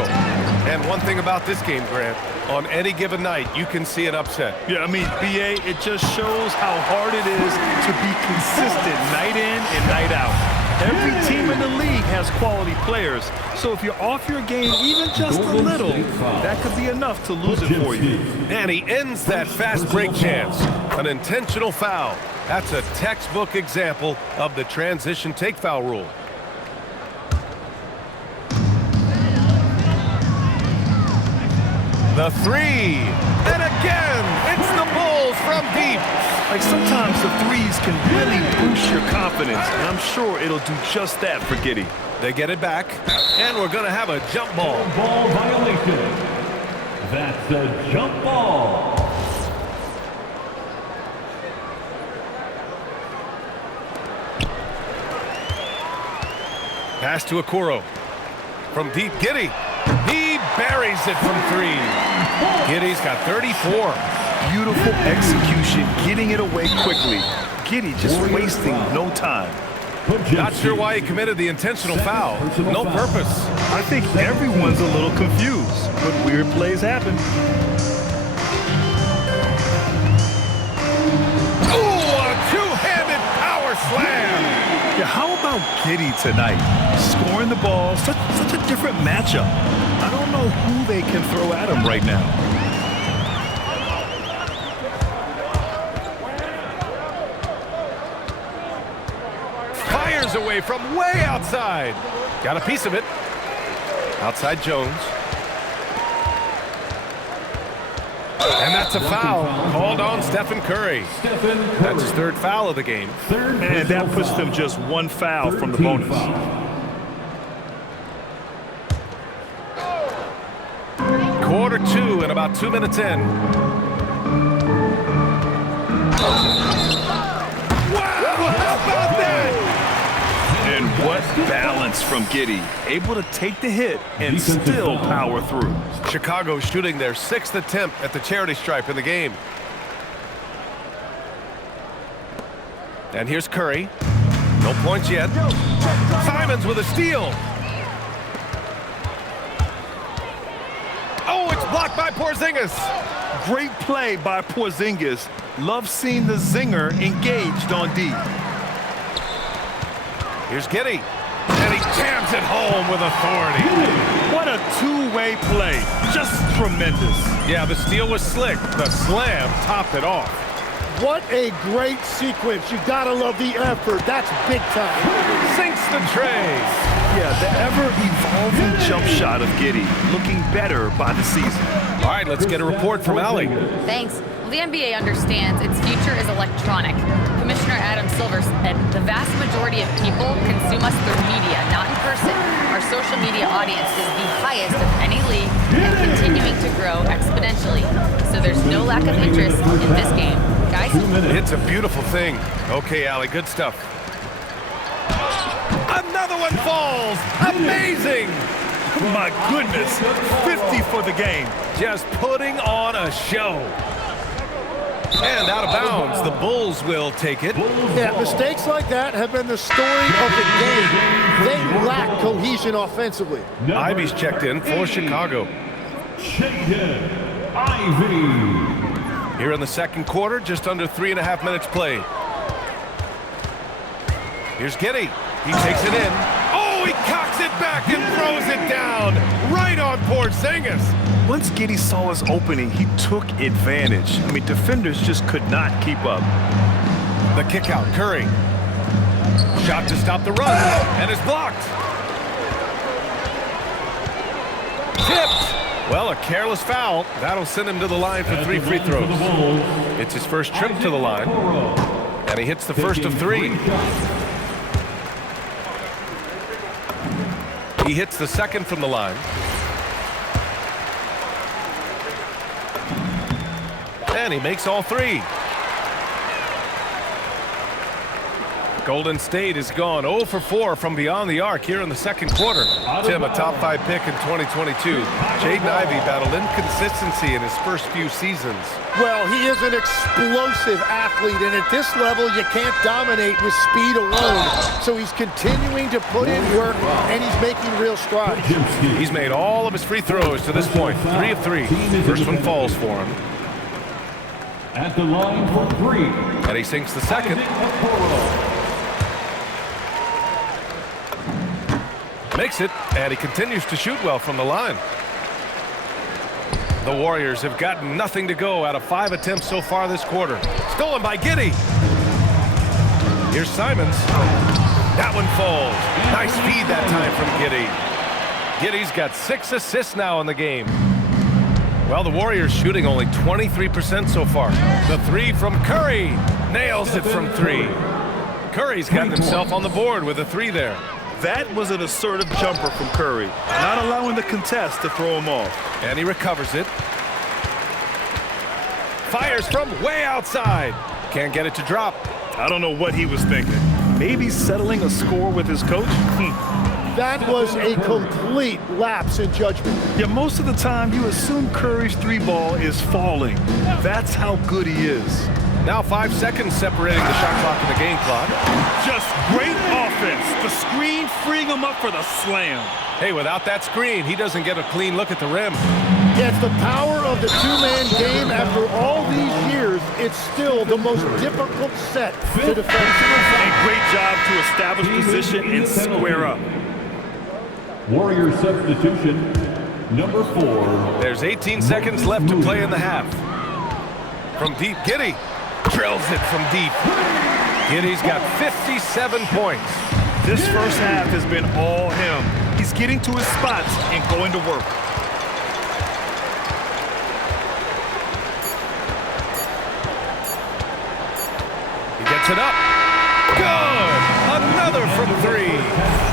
And one thing about this game, Grant, on any given night, you can see an upset. Yeah, B.A., it just shows how hard it is to be consistent night in and night out. Every team in the league has quality players. So if you're off your game even just a little, that could be enough to lose it for you. And he ends that fast break chance. An intentional foul. That's a textbook example of the transition take foul rule. The 3. And again, it's the Bulls from deep. Like sometimes the threes can really boost your confidence, and I'm sure it'll do just that for Giddey. They get it back, and we're going to have a jump ball. Ball violation. That's a jump ball. Pass to Okoro. From deep, Giddey. He buries it from 3. Giddey's got 34. Beautiful execution, getting it away quickly. Giddey just wasting no time. Not sure why he committed the intentional foul. No purpose. I think everyone's a little confused, but weird plays happen. Ooh, a two-handed power slam. Yeah, how about Giddey tonight? Scoring the ball, such a different matchup. I don't know who they can throw at him right now. breakaway from way outside. Got a piece of it. Outside Jones. And that's a foul called on Stephen Curry. That's his third foul of the game. And that puts them just one foul from the bonus. Quarter two and about 2 minutes in. Wow, how about that? And what balance from Giddey. Able to take the hit and still power through. Chicago shooting their 6th attempt at the charity stripe in the game. And here's Curry. No points yet. Simons with a steal. Oh, it's blocked by Porzingis. Great play by Porzingis. Love seeing the zinger engaged on D. Here's Giddey. And he jams it home with authority. What a two-way play. Just tremendous. Yeah, the steal was slick. The slam topped it off. What a great sequence. You gotta love the effort. That's big time. Sinks the tray. Yeah, the ever-evolving jump shot of Giddey looking better by the season. All right, let's get a report from Allie. Thanks. Well, the NBA understands its future is electronic. Commissioner Adam Silver said the vast majority of people consume us through media, not in person. Our social media audience is the highest of any league and continuing to grow exponentially. So there's no lack of interest in this game. Guys? It's a beautiful thing. Okay, Allie, good stuff. Another one falls. Amazing. My goodness, 50 for the game. Just putting on a show. And out of bounds, the Bulls will take it. Yeah, mistakes like that have been the story of the game. They lack cohesion offensively. Ivy's checked in for Chicago. Ivy. Here in the second quarter, just under 3.5 minutes played. Here's Giddey. He takes it in. Oh, he cocks it back and throws it down. Right on Porzingis. Once Giddey saw his opening, he took advantage. I mean, defenders just could not keep up. The kick out, Curry. Shot to stop the run, and is blocked. Tipped. Well, a careless foul. That'll send him to the line for 3 free throws. It's his first trip to the line, and he hits the first of 3. He hits the second from the line. And he makes all 3. Golden State has gone 0 for 4 from beyond the arc here in the second quarter. Tim, a top 5 pick in 2022. Jaden Ivey battled inconsistency in his first few seasons. Well, he is an explosive athlete, and at this level, you can't dominate with speed alone. So he's continuing to put in work, and he's making real strides. He's made all of his free throws to this point, 3 of 3. First one falls for him. At the line for 3. And he sinks the second. Makes it, and he continues to shoot well from the line. The Warriors have gotten nothing to go out of 5 attempts so far this quarter. Stolen by Giddey. Here's Simons. That one falls. Nice feed that time from Giddey. Giddey's got 6 assists now in the game. Well, the Warriors shooting only 23% so far. The 3 from Curry. Nails it from 3. Curry's gotten himself on the board with a 3 there. That was an assertive jumper from Curry, not allowing the contest to throw him off. And he recovers it. Fires from way outside. Can't get it to drop. I don't know what he was thinking. Maybe settling a score with his coach? That was a complete lapse in judgment. Yeah, most of the time you assume Curry's 3-ball is falling. That's how good he is. Now 5 seconds separating the shot clock and the game clock. Just great offense. The screen freeing him up for the slam. Hey, without that screen, he doesn't get a clean look at the rim. Yeah, it's the power of the 2-man game. After all these years, it's still the most difficult set to defend. And great job to establish position and square up. Warrior substitution, number 4. There's 18 seconds left to play in the half. From deep, Giddey drills it from deep. Giddey's got 57 points. This first half has been all him. He's getting to his spots and going to work. He gets it up. Good! Another from three.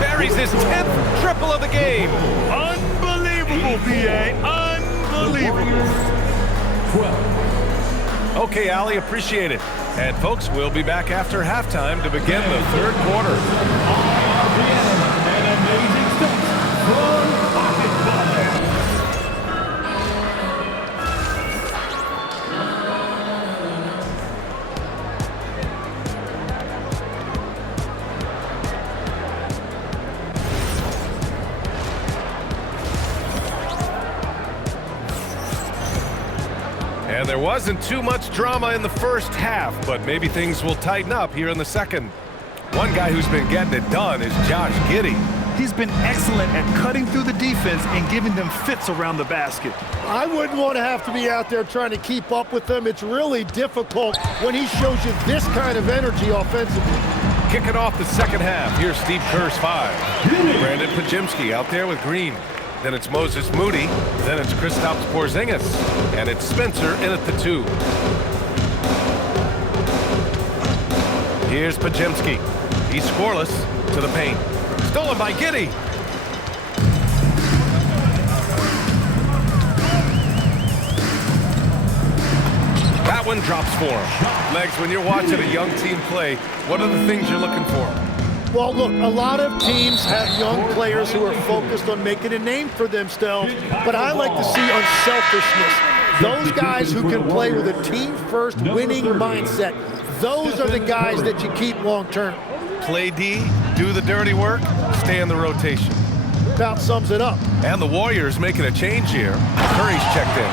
Buries his 10th triple of the game. Unbelievable, B.A. Unbelievable. 12. Okay, Allie, appreciate it. And folks, we'll be back after halftime to begin the third quarter. An amazing stuff from Pocket Ball. And there wasn't too much drama in the first half, but maybe things will tighten up here in the second. One guy who's been getting it done is Josh Giddey. He's been excellent at cutting through the defense and giving them fits around the basket. I wouldn't want to have to be out there trying to keep up with him. It's really difficult when he shows you this kind of energy offensively. Kicking off the second half, here's Steve Kerr's 5. Brandon Pajimski out there with Green. Then it's Moses Moody. Then it's Kristaps Porzingis. And it's Spencer in at the 2. Here's Pajimski. He's scoreless to the paint. Stolen by Giddey. That one drops for him. Legs, when you're watching a young team play, what are the things you're looking for? Well, look, a lot of teams have young players who are focused on making a name for themselves, but I like to see unselfishness. Those guys who can play with a team-first winning mindset, those are the guys that you keep long-term. Play D, do the dirty work, stay in the rotation. About sums it up. And the Warriors making a change here. Curry's checked in.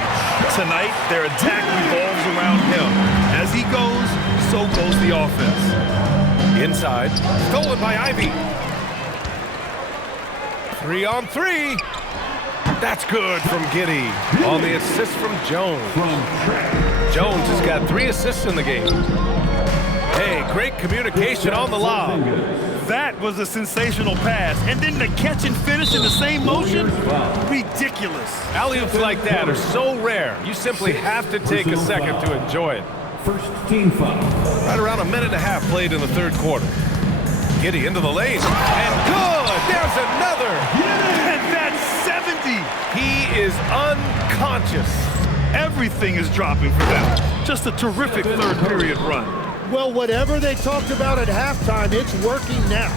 Tonight, their attack revolves around him. As he goes, so goes the offense. Inside, stolen by Ivy. 3-on-3. That's good from Giddey on the assist from Jones. Jones has got 3 assists in the game. Hey, great communication on the lob. That was a sensational pass. And then the catch and finish in the same motion? Ridiculous. Alley-oops like that are so rare. You simply have to take a second to enjoy it. First team foul. Right around a minute and a half played in the third quarter. Giddey into the lane. And good! There's another! And that's 70! He is unconscious. Everything is dropping for them. Just a terrific third period run. Well, whatever they talked about at halftime, it's working now.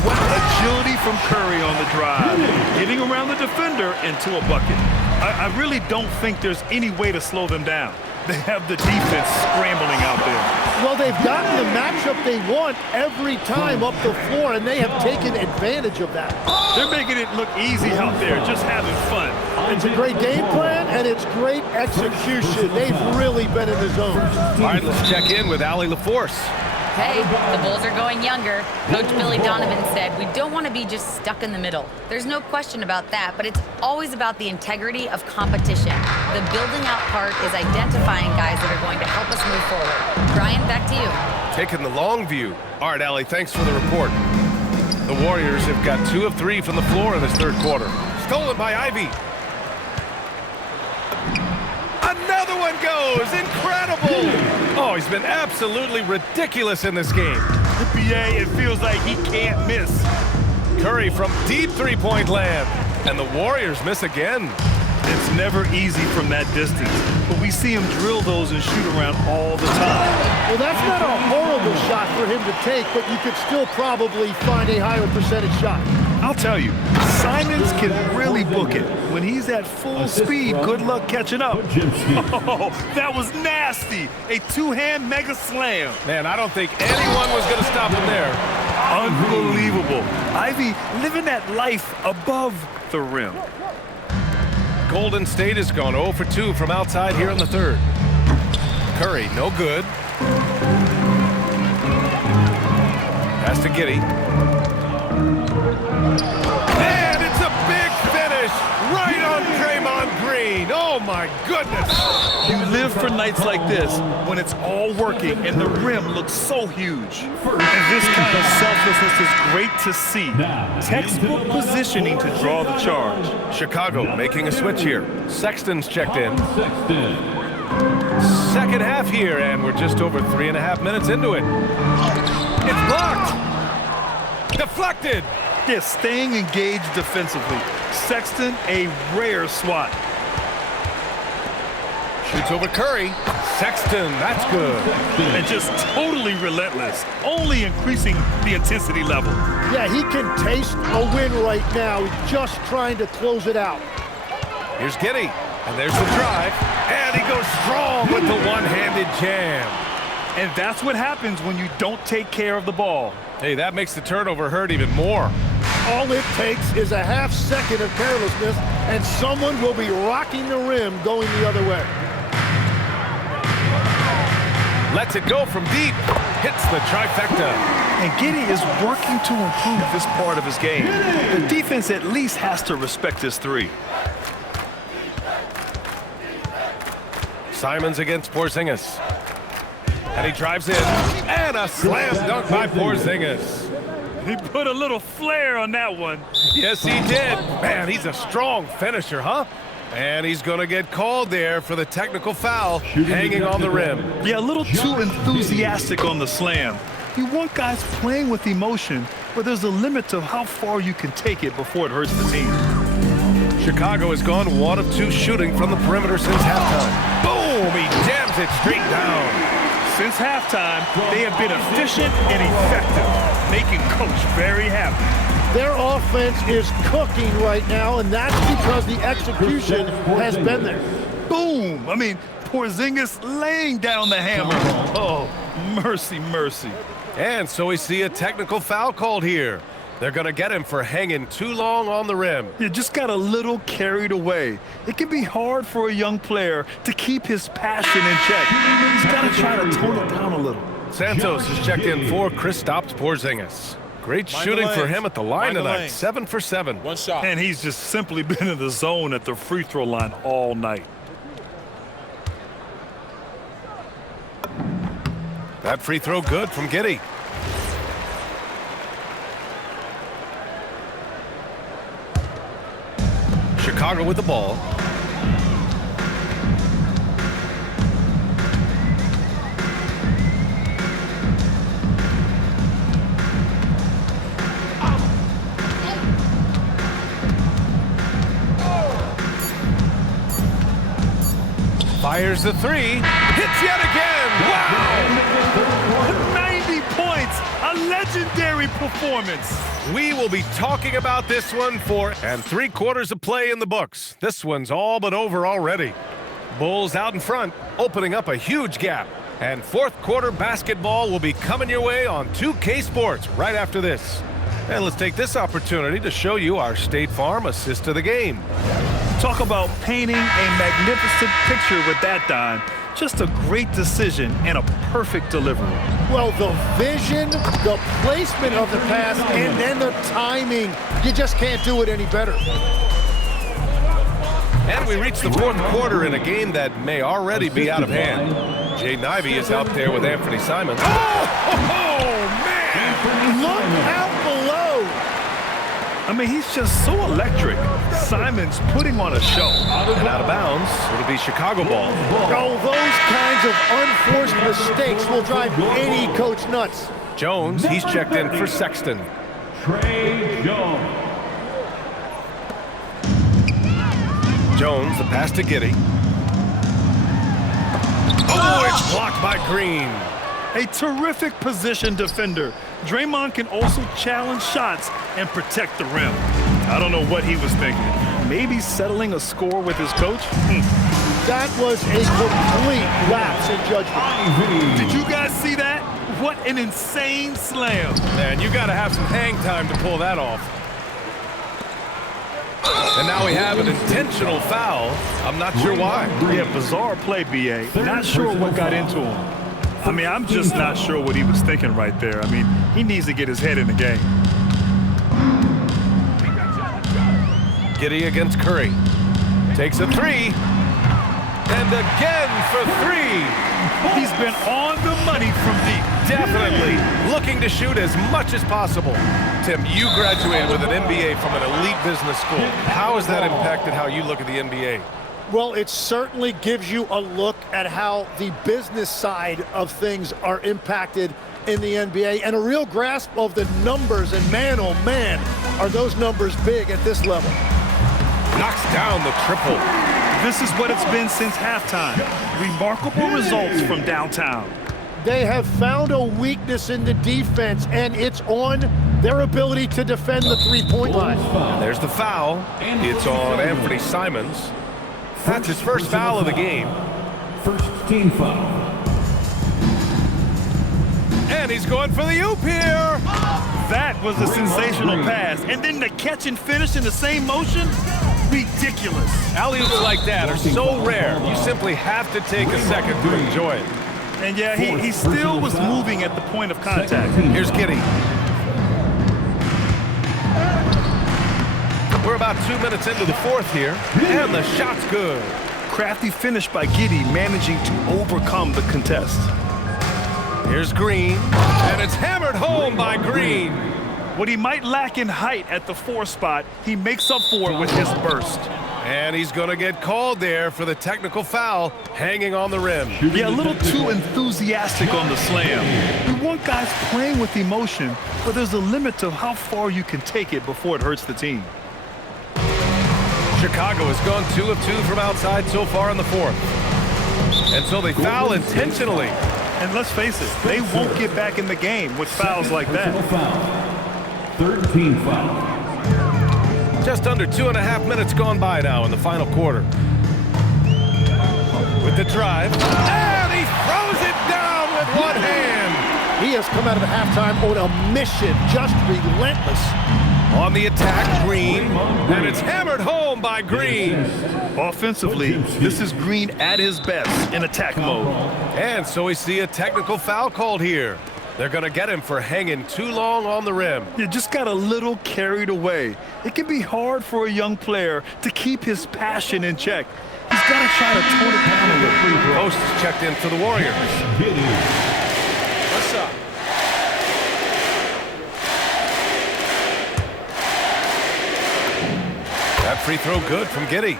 What agility from Curry on the drive. Getting around the defender into a bucket. I really don't think there's any way to slow them down. They have the defense scrambling out there. Well, they've gotten the matchup they want every time up the floor, and they have taken advantage of that. They're making it look easy out there, just having fun. It's a great game plan, and it's great execution. They've really been in the zone. All right, let's check in with Allie LaForce. Hey, the Bulls are going younger. Coach Billy Donovan said, we don't want to be just stuck in the middle. There's no question about that, but it's always about the integrity of competition. The building out part is identifying guys that are going to help us move forward. Brian, back to you. Taking the long view. All right, Allie, thanks for the report. The Warriors have got 2 of 3 from the floor in this third quarter. Stolen by Ivy. Another one goes! Incredible! Oh, he's been absolutely ridiculous in this game. The BA, it feels like he can't miss. Curry from deep three-point land. And the Warriors miss again. It's never easy from that distance, but we see him drill those and shoot around all the time. Well, that's not a horrible shot for him to take, but you could still probably find a higher percentage shot. I'll tell you, Simons can really book it. When he's at full speed, good luck catching up. Oh, that was nasty. A two-hand mega slam. Man, I don't think anyone was going to stop him there. Unbelievable. Ivy living that life above the rim. Golden State has gone 0 for 2 from outside here in the third. Curry, no good. Pass to Giddey. And it's a big finish right on Draymond Green. Oh, Oh, my goodness. You live for nights like this when it's all working and the rim looks so huge. And this kind of selflessness is great to see. Textbook positioning to draw the charge. Chicago making a switch here. Sexton's checked in. Second half here, and we're just over 3.5 minutes into it. It's blocked. Deflected. Yeah, staying engaged defensively. Sexton, a rare swat. Shoots over Curry. Sexton, that's good. And just totally relentless, only increasing the intensity level. Yeah, he can taste a win right now, just trying to close it out. Here's Giddey, and there's the drive. And he goes strong with the one-handed jam. And that's what happens when you don't take care of the ball. Hey, that makes the turnover hurt even more. All it takes is a half second of carelessness, and someone will be rocking the rim going the other way. Lets it go from deep. Hits the trifecta. And Giddey is working to improve this part of his game. The defense at least has to respect his three. Simons against Porzingis. And he drives in. And a slam dunk by Porzingis. He put a little flair on that one. Yes, he did. Man, he's a strong finisher, huh? And he's going to get called there for the technical foul, hanging on the rim. Yeah, a little too enthusiastic on the slam. You want guys playing with emotion, but there's a limit to how far you can take it before it hurts the team. Chicago has gone 1 of 2 shooting from the perimeter since halftime. Boom! He jams it straight down. Since halftime, they have been efficient and effective, making Coach very happy. Their offense is cooking right now, and that's because the execution has been there. Boom! I mean, Porzingis laying down the hammer. Oh, mercy, mercy. And so we see a technical foul called here. They're going to get him for hanging too long on the rim. You just got a little carried away. It can be hard for a young player to keep his passion in check. He's got to try to tone it down a little. Santos has checked in for Kristaps Porzingis. Great shooting for him at the line tonight. 7 for 7. One shot. And he's just simply been in the zone at the free throw line all night. That free throw good from Giddey. Chicago with the ball. Fires the three. Hits yet again. Wow! 90 points. A legendary performance. We will be talking about this one for and 3/4 of play in the books. This one's all but over already. Bulls out in front, opening up a huge gap. And fourth quarter basketball will be coming your way on 2K Sports right after this. And let's take this opportunity to show you our State Farm assist to the game. Talk about painting a magnificent picture with that dime. Just a great decision and a perfect delivery. Well, the vision, the placement of the pass, and then the timing. You just can't do it any better. And we reach the fourth quarter in a game that may already be out of hand. Jaden Ivey is out there with Anthony Simons. Oh, man! Look out below! I mean, he's just so electric. Simons putting on a show. And out of bounds, it'll be Chicago ball. Oh, those kinds of unforced mistakes will drive any coach nuts. Jones, he's checked in for Sexton. Trey Jones. Jones, the pass to Giddey. Oh, it's blocked by Green. A terrific position defender. Draymond can also challenge shots and protect the rim. I don't know what he was thinking. Maybe settling a score with his coach? That was a complete lapse in judgment. Did you guys see that? What an insane slam. Man, you got to have some hang time to pull that off. And now we have an intentional foul. I'm not sure why. Yeah, bizarre play, B.A. Not sure what got into him. I mean, I'm just not sure what he was thinking right there. I mean, he needs to get his head in the game. Giddey against Curry. Takes a three. And again for three. He's been on the money from deep. Definitely looking to shoot as much as possible. Tim, you graduated with an MBA from an elite business school. How has that impacted how you look at the NBA? Well, it certainly gives you a look at how the business side of things are impacted in the NBA and a real grasp of the numbers. And man, oh man, are those numbers big at this level. Knocks down the triple. This is what it's been since halftime. Remarkable results from downtown. They have found a weakness in the defense, and it's on their ability to defend the three-point line. And there's the foul. It's on Anthony Simons. That's his first foul of the game. First team foul. And he's going for the oop here. That was a sensational pass. And then the catch and finish in the same motion? Ridiculous. Alley-oops like that are so rare, you simply have to take a second to enjoy it. And yeah, he still was moving at the point of contact. Here's Giddey. We're about 2 minutes into the fourth here, and the shot's good. Crafty finish by Giddey, managing to overcome the contest. Here's Green, and it's hammered home by Green. What he might lack in height at the 4 spot, he makes up for it with his burst. And he's going to get called there for the technical foul, hanging on the rim. Yeah, a little too enthusiastic on the slam. We want guys playing with emotion, but there's a limit to how far you can take it before it hurts the team. Chicago has gone 2 of 2 from outside so far in the fourth. And so they foul intentionally. And let's face it, they won't get back in the game with fouls like that. Third team foul. Just under 2.5 minutes gone by now in the final quarter. With the drive, and he throws it down with one hand. He has come out of the halftime on a mission, just relentless. On the attack, Green, and it's hammered home by Green. Offensively, this is Green at his best in attack mode. And so we see a technical foul called here. They're going to get him for hanging too long on the rim. You just got a little carried away. It can be hard for a young player to keep his passion in check. He's got to try to tone it down a little. Post is checked in for the Warriors. What's up? That free throw good from Giddey.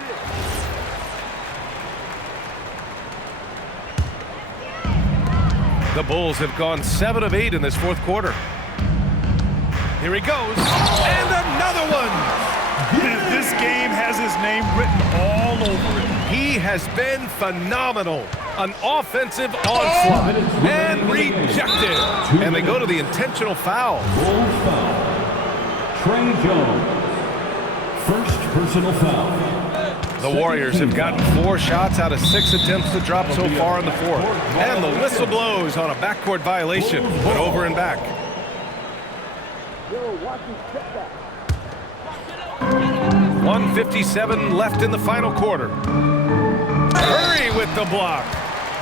The Bulls have gone 7 of 8 in this fourth quarter. Here he goes, and another one. This game has his name written all over it. He has been phenomenal. An offensive onslaught and rejected. And they go to the intentional foul. Bulls foul. Trey Jones. First personal foul. The Warriors have gotten 4 shots out of 6 attempts to drop so far in the fourth. And the whistle blows on a backcourt violation, but over and back. 1:57 left in the final quarter. Curry with the block.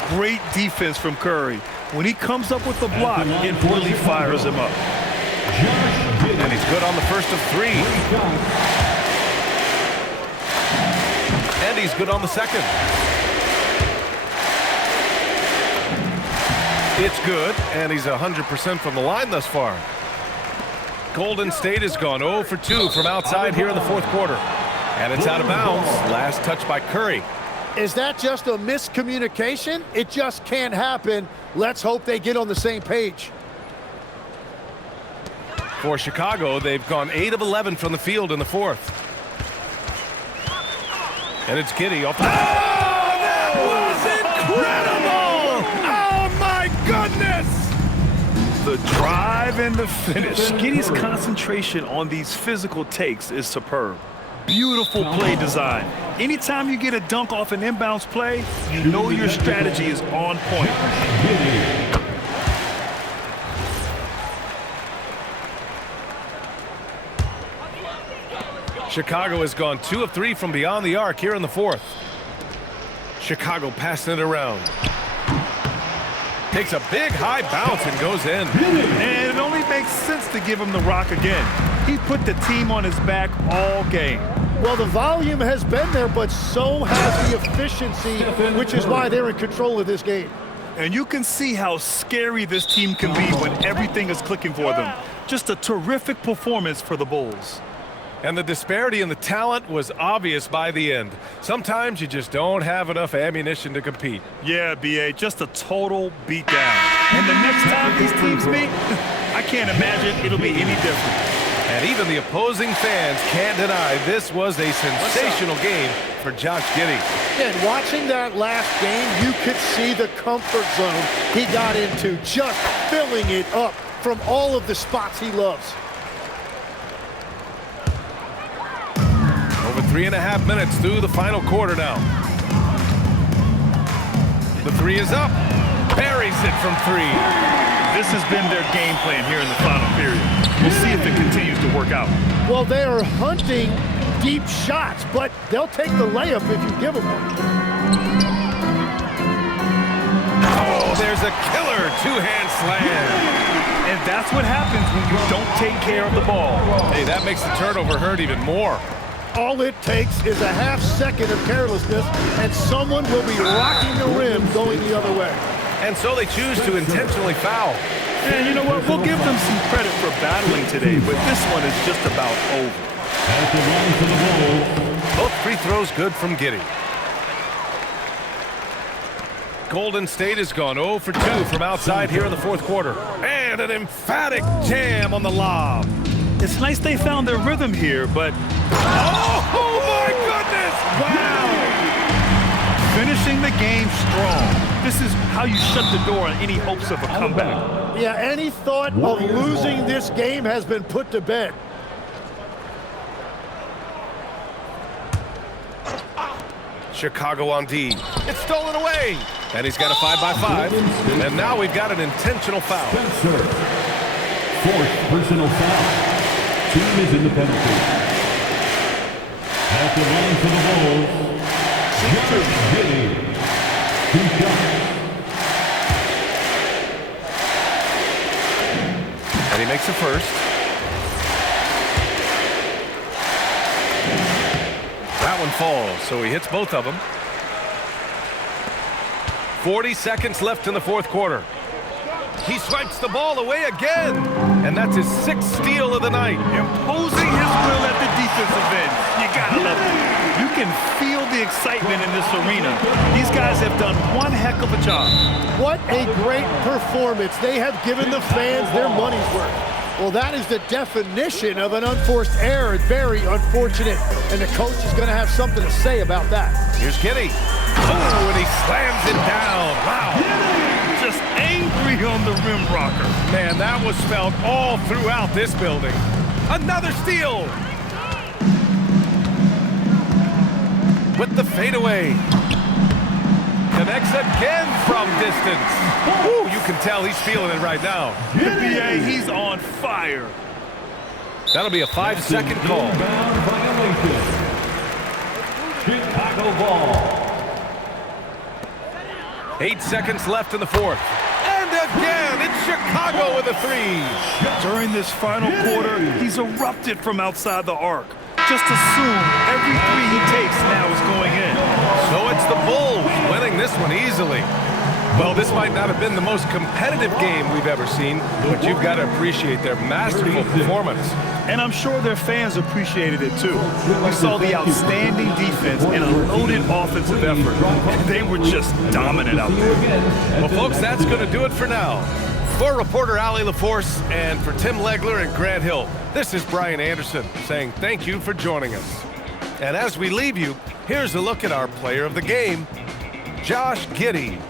Great defense from Curry. When he comes up with the block, it really fires him up. And he's good on the first of 3. And he's good on the second. It's good, and he's 100% from the line thus far. Golden State has gone 0 for 2 from outside here in the fourth quarter. And it's out of bounds. Last touch by Curry. Is that just a miscommunication? It just can't happen. Let's hope they get on the same page. For Chicago, they've gone 8 of 11 from the field in the fourth. And it's Giddey off the... Oh, that was incredible! Oh, my goodness! The drive and the finish. Giddey's concentration on these physical takes is superb. Beautiful play design. Anytime you get a dunk off an inbounds play, you know your strategy is on point. Chicago has gone 2 of 3 from beyond the arc here in the fourth. Chicago passing it around. Takes a big high bounce and goes in. And it only makes sense to give him the rock again. He put the team on his back all game. Well, the volume has been there, but so has the efficiency, which is why they're in control of this game. And you can see how scary this team can be when everything is clicking for them. Just a terrific performance for the Bulls. And the disparity in the talent was obvious by the end. Sometimes you just don't have enough ammunition to compete. Yeah, B.A., just a total beatdown. And the next time these teams meet, I can't imagine it'll be any different. And even the opposing fans can't deny this was a sensational game for Josh Giddey. And watching that last game, you could see the comfort zone he got into, just filling it up from all of the spots he loves. Over 3.5 minutes through the final quarter now. The three is up. Buries it from three. This has been their game plan here in the final period. We'll see if it continues to work out. Well, they are hunting deep shots, but they'll take the layup if you give them one. Oh, there's a killer two-hand slam. And that's what happens when you don't take care of the ball. Hey, that makes the turnover hurt even more. All it takes is a half second of carelessness, and someone will be rocking the rim going the other way. And so they choose to intentionally foul. And you know what? We'll give them some credit for battling today, but this one is just about over. At the line for the Bulls. Both free throws good from Giddey. Golden State has gone 0 for 2 from outside here in the fourth quarter. And an emphatic jam on the lob. It's nice they found their rhythm here, but... Oh my goodness! Wow! Finishing the game strong. This is how you shut the door on any hopes of a comeback. Yeah, any thought of losing this game has been put to bed. Chicago on D. It's stolen away. And he's got a 5-by-5. And now we've got an intentional foul. Spencer. Fourth personal foul. Team is in the penalty. At the line for the Bulls, Josh Giddey. 2 shots. And he makes a first. That one falls, so he hits both of them. 40 seconds left in the fourth quarter. He swipes the ball away again. And that's his 6th steal of the night. Imposing his will at the defensive end. You gotta love it. You can feel the excitement in this arena. These guys have done one heck of a job. What a great performance. They have given the fans their money's worth. Well, that is the definition of an unforced error. Very unfortunate. And the coach is going to have something to say about that. Here's Giddey. Oh, and he slams it down. Wow. Just angry on the rim rocker. Man, that was felt all throughout this building. Another steal. With the fadeaway. Connects again from distance. Ooh, you can tell he's feeling it right now. NBA, he's on fire. That'll be a 5-second call. Chicago ball. 8 seconds left in the fourth. And again, it's Chicago with a 3. During this final quarter, he's erupted from outside the arc. Just assume every 3 he takes now is going in. So it's the Bulls winning this one easily. Well, this might not have been the most competitive game we've ever seen, but you've got to appreciate their masterful performance. And I'm sure their fans appreciated it too. We saw the outstanding defense and a loaded offensive effort. They were just dominant out there. Well, folks, that's going to do it for now. For reporter Allie LaForce and for Tim Legler and Grant Hill, this is Brian Anderson saying thank you for joining us. And as we leave you, here's a look at our player of the game, Josh Giddey.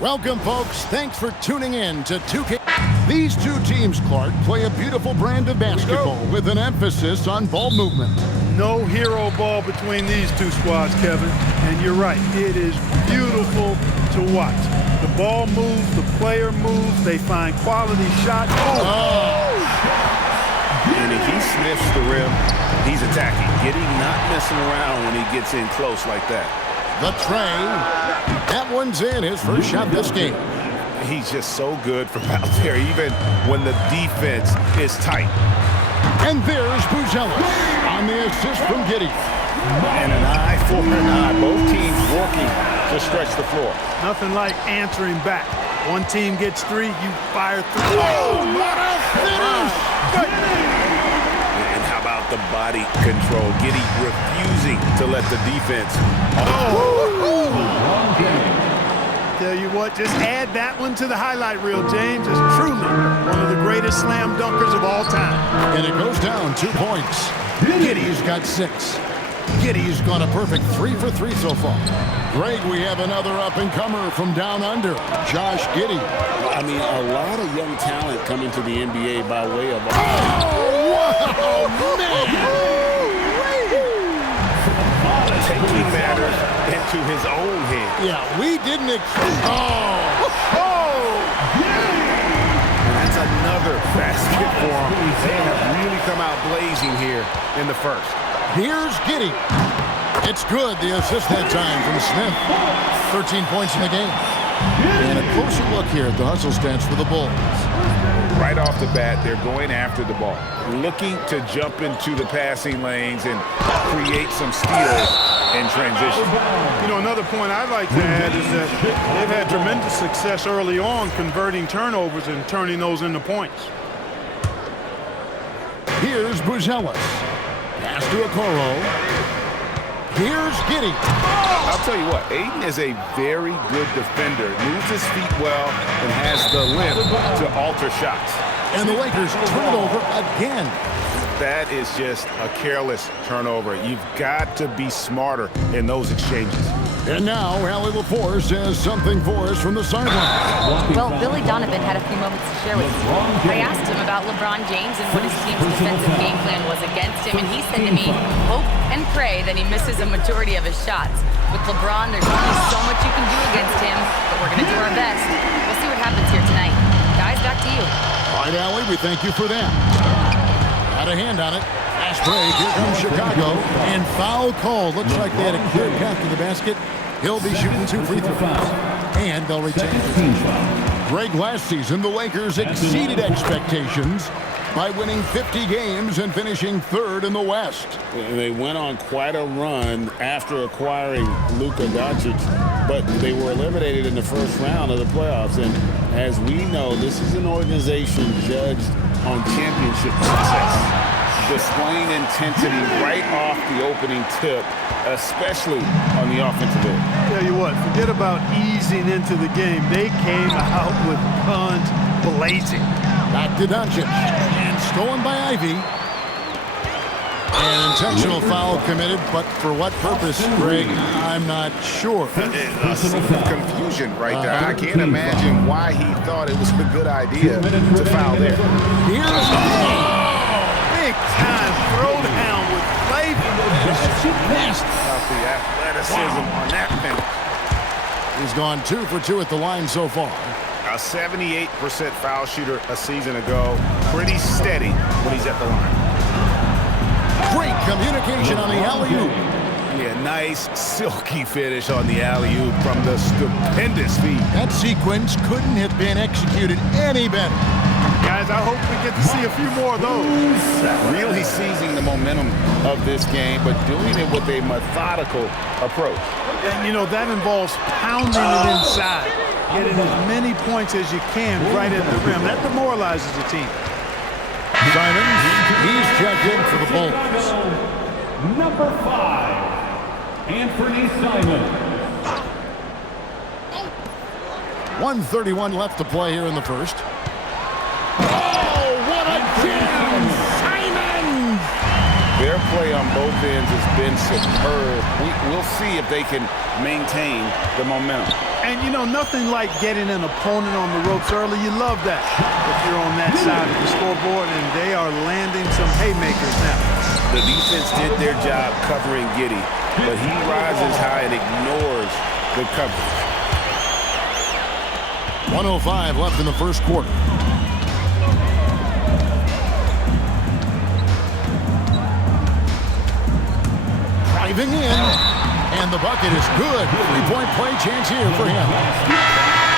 Welcome, folks. Thanks for tuning in to 2K. These two teams, Clark, play a beautiful brand of basketball with an emphasis on ball movement. No hero ball between these two squads, Kevin. And you're right, it is beautiful to watch. The ball moves, the player moves, they find quality shots. And if he sniffs the rim, he's attacking. Giddy not messing around when he gets in close like that. The tray. That one's in, his first shot this game. He's just so good from out there, even when the defense is tight. And there's Buzelis on the assist from Giddy. And an eye for an eye. Both teams working to stretch the floor. Nothing like answering back. One team gets 3, you fire 3. Oh, what a finish! And how about the body control? Giddy refusing to let the defense. Tell you what, just add that one to the highlight reel, James. It's truly one of the greatest slam dunkers of all time. And it goes down 2 points. Giddy's got 6. Giddy's gone a perfect 3 for 3 so far. Greg, we have another up-and-comer from down under, Josh Giddy. I mean, a lot of young talent coming to the NBA by way of... Oh, man! Taking matters into his own hands. Yeah, we didn't expect... That's another basket for him. They have really come out blazing here in the first. Here's Giddy. It's good, the assist that time from Smith. 13 points in the game. And a closer look here at the hustle stats for the Bulls. Right off the bat, they're going after the ball, looking to jump into the passing lanes and create some steals in transition. You know, another point I'd like to add is that they've had tremendous success early on converting turnovers and turning those into points. Here's Buzelis. Pass to Okoro. Here's Giddy. I'll tell you what, Aiden is a very good defender. Moves his feet well and has the length to alter shots. And the Lakers turn it over again. That is just a careless turnover. You've got to be smarter in those exchanges. And now, Allie LaForce has something for us from the sideline. Well, Billy Donovan had a few moments to share with me. I asked him about LeBron James and what his team's defensive game plan was against him, and he said to me, hope and pray that he misses a majority of his shots. With LeBron, there's only so much you can do against him, but we're going to do our best. We'll see what happens here tonight. Guys, back to you. All right, Allie, we thank you for that. Had a hand on it. Fast break. Here comes Chicago. And foul call. Looks like they had a clear path to the basket. He'll be shooting 2 free throws. And they'll retain it. Greg, last season, the Lakers exceeded expectations by winning 50 games and finishing 3rd in the West. They went on quite a run after acquiring Luka Doncic, but they were eliminated in the first round of the playoffs. And as we know, this is an organization judged on championship success. Displaying intensity right off the opening tip, especially on the offensive end. Tell you what, forget about easing into the game. They came out with guns blazing. Back to Doncic. And stolen by Ivy. An intentional foul committed, but for what purpose, Greg, I'm not sure. Confusion right there. I can't imagine why he thought it was a good idea to foul there. Here's big time throwdown with flavor. About the athleticism on that finish. He's gone 2 for 2 at the line so far. A 78% foul shooter a season ago. Pretty steady when he's at the line. Great communication on the alley-oop. Yeah, nice silky finish on the alley-oop from the stupendous feed. That sequence couldn't have been executed any better. Guys, I hope we get to see a few more of those. Really seizing the momentum of this game, but doing it with a methodical approach. And, you know, that involves pounding it inside, getting as many points as you can right at the rim. That demoralizes the team. Simons, he's checked in for the Bulls. Number 5, Anthony Simons. 1:31 left to play here in the first. Oh, what a jam! Simons! They're play on both ends has been superb. We'll see if they can maintain the momentum. And, you know, nothing like getting an opponent on the ropes early. You love that if you're on that side of the scoreboard, and they are landing some haymakers now. The defense did their job covering Giddey, but he rises high and ignores the coverage. 1:05 left in the first quarter. Driving in, and the bucket is good. Three-point play chance here for him.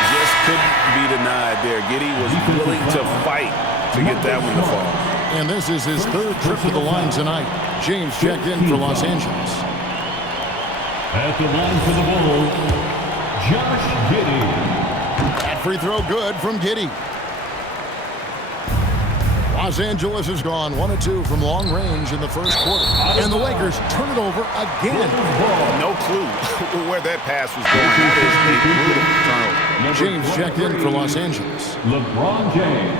Just couldn't be denied there. Giddey was willing to fight to get that one to fall. And this is his third trip to the line tonight. James checked in for Los Angeles. At the line for the Bulls, Josh Giddey. That free throw good from Giddey. Los Angeles has gone 1 of 2 from long range in the first quarter. And the Lakers turn it over again. No clue where that pass was going. That is a brutal turnover. James checked in for Los Angeles. LeBron James.